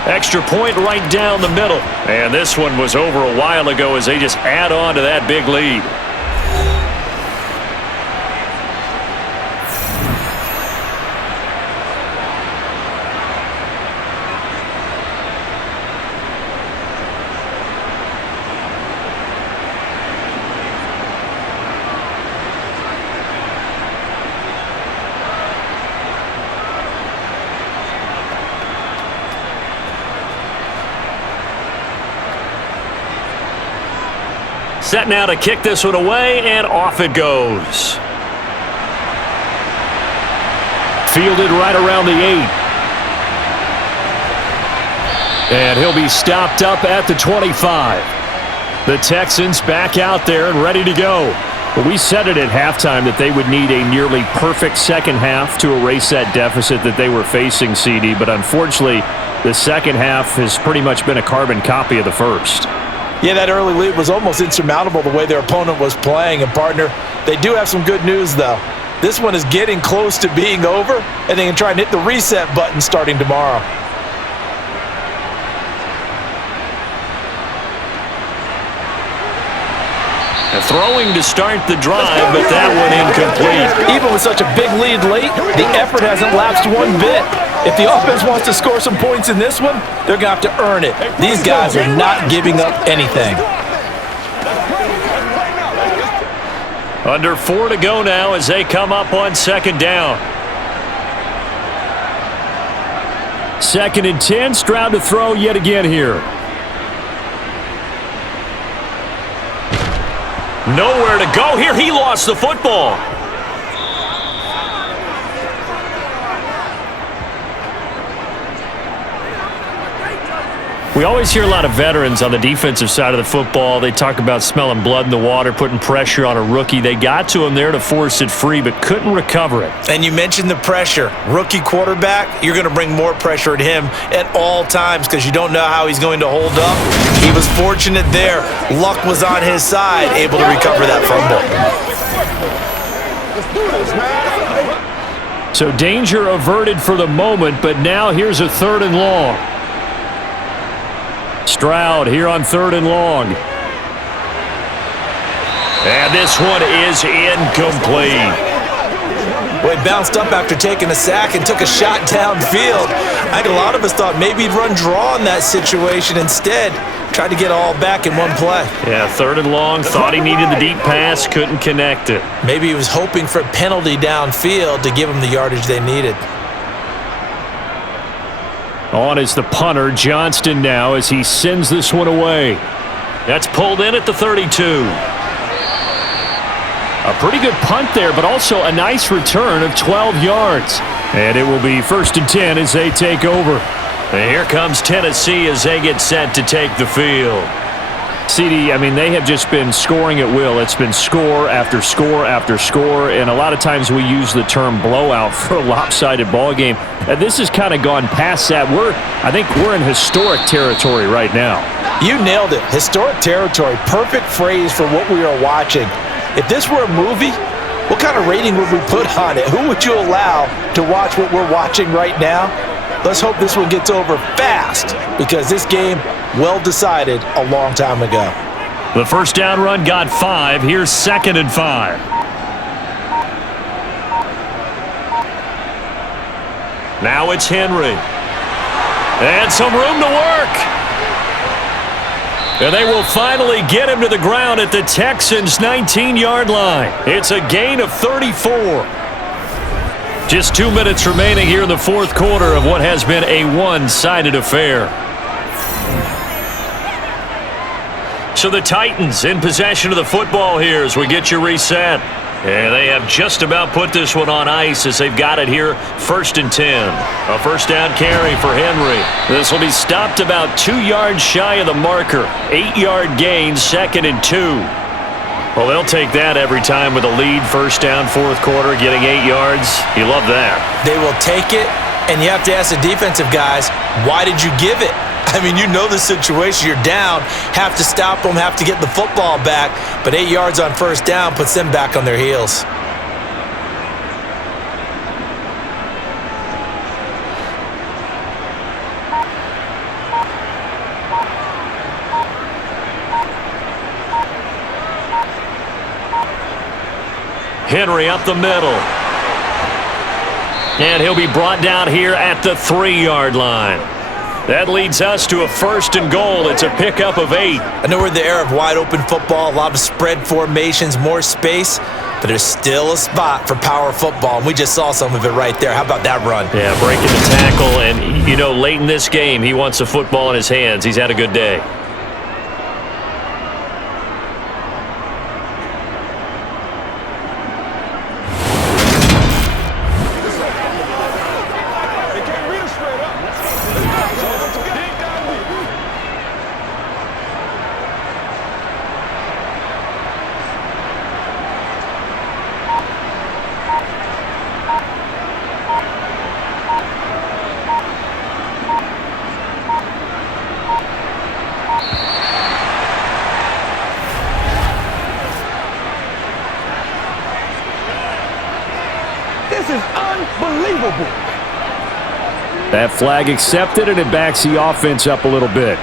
Extra point right down the middle. And this one was over a while ago as they just add on to that big lead. Set now to kick this one away, and off it goes. Fielded right around the 8. And he'll be stopped up at the 25. The Texans back out there and ready to go. Well, we said it at halftime that they would need a nearly perfect second half to erase that deficit that they were facing, CD. But unfortunately, the second half has pretty much been a carbon copy of the first. Yeah, that early lead was almost insurmountable the way their opponent was playing. And, partner, they do have some good news, though. This one is getting close to being over, and they can try and hit the reset button starting tomorrow. Throwing to start the drive, but that one incomplete. Even with such a big lead late, the effort hasn't lapsed one bit. If the offense wants to score some points in this one, they're going to have to earn it. These guys are not giving up anything. Under 4 to go now as they come up on second down. 2nd and 10, Stroud to throw yet again here. Nowhere to go here. He lost the football. We always hear a lot of veterans on the defensive side of the football. They talk about smelling blood in the water, putting pressure on a rookie. They got to him there to force it free, but couldn't recover it. And you mentioned the pressure. Rookie quarterback, you're going to bring more pressure at him at all times because you don't know how he's going to hold up. He was fortunate there. Luck was on his side, able to recover that fumble. Let's do this, man. So danger averted for the moment, but now here's a 3rd and long. Stroud here on 3rd and long. And this one is incomplete. Well, he bounced up after taking a sack and took a shot downfield. I think a lot of us thought maybe he'd run draw in that situation. Instead, tried to get all back in one play. Yeah, 3rd and long. Thought he needed the deep pass. Couldn't connect it. Maybe he was hoping for a penalty downfield to give him the yardage they needed. On is the punter, Johnston now, as he sends this one away. That's pulled in at the 32. A pretty good punt there, but also a nice return of 12 yards. And it will be 1st and 10 as they take over. And here comes Tennessee as they get set to take the field. CD, I mean, they have just been scoring at will. It's been score after score after score, and a lot of times we use the term blowout for a lopsided ball game. And this has kind of gone past that. I think we're in historic territory right now. You nailed it. Historic territory. Perfect phrase for what we are watching. If this were a movie, what kind of rating would we put on it? Who would you allow to watch what we're watching right now? Let's hope this one gets over fast because this game well decided a long time ago. The first down run got 5. Here's 2nd and 5. Now it's Henry. And some room to work. And they will finally get him to the ground at the Texans' 19-yard line. It's a gain of 34. Just 2 minutes remaining here in the fourth quarter of what has been a one-sided affair. So the Titans in possession of the football here as we get you reset. And they have just about put this one on ice as they've got it here, 1st and 10. A first down carry for Henry. This will be stopped about 2 yards shy of the marker. 8-yard gain, 2nd and 2. Well, they'll take that every time with a lead, first down, fourth quarter, getting 8 yards. You love that. They will take it, and you have to ask the defensive guys, why did you give it? I mean, you know the situation. You're down, have to stop them, have to get the football back, but 8 yards on first down puts them back on their heels. Henry up the middle. And he'll be brought down here at the 3-yard line. That leads us to a 1st and goal. It's a pickup of 8. I know we're in the era of wide open football, a lot of spread formations, more space, but there's still a spot for power football, and we just saw some of it right there. How about that run? Yeah, breaking the tackle, and, you know, late in this game, he wants the football in his hands. He's had a good day. This is unbelievable. That flag accepted, and it backs the offense up a little bit.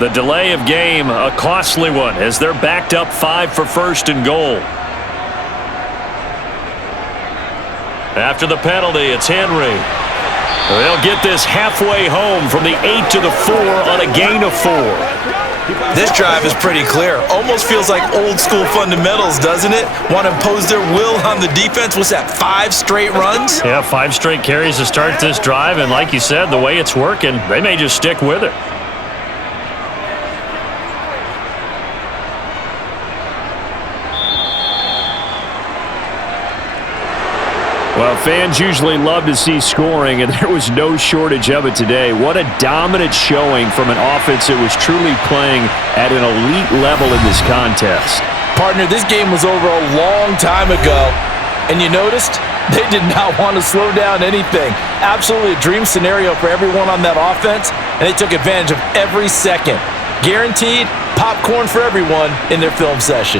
The delay of game, a costly one, as they're backed up 5 for 1st and goal. After the penalty, it's Henry. They'll get this halfway home from the 8 to the 4 on a gain of 4. This drive is pretty clear. Almost feels like old school fundamentals, doesn't it? Want to impose their will on the defense. What's that, 5 straight runs? Yeah, 5 straight carries to start this drive, and like you said, the way it's working, they may just stick with it. Well, fans usually love to see scoring, and there was no shortage of it today. What a dominant showing from an offense that was truly playing at an elite level in this contest. Partner, this game was over a long time ago, and you noticed they did not want to slow down anything. Absolutely a dream scenario for everyone on that offense, and they took advantage of every second. Guaranteed popcorn for everyone in their film session.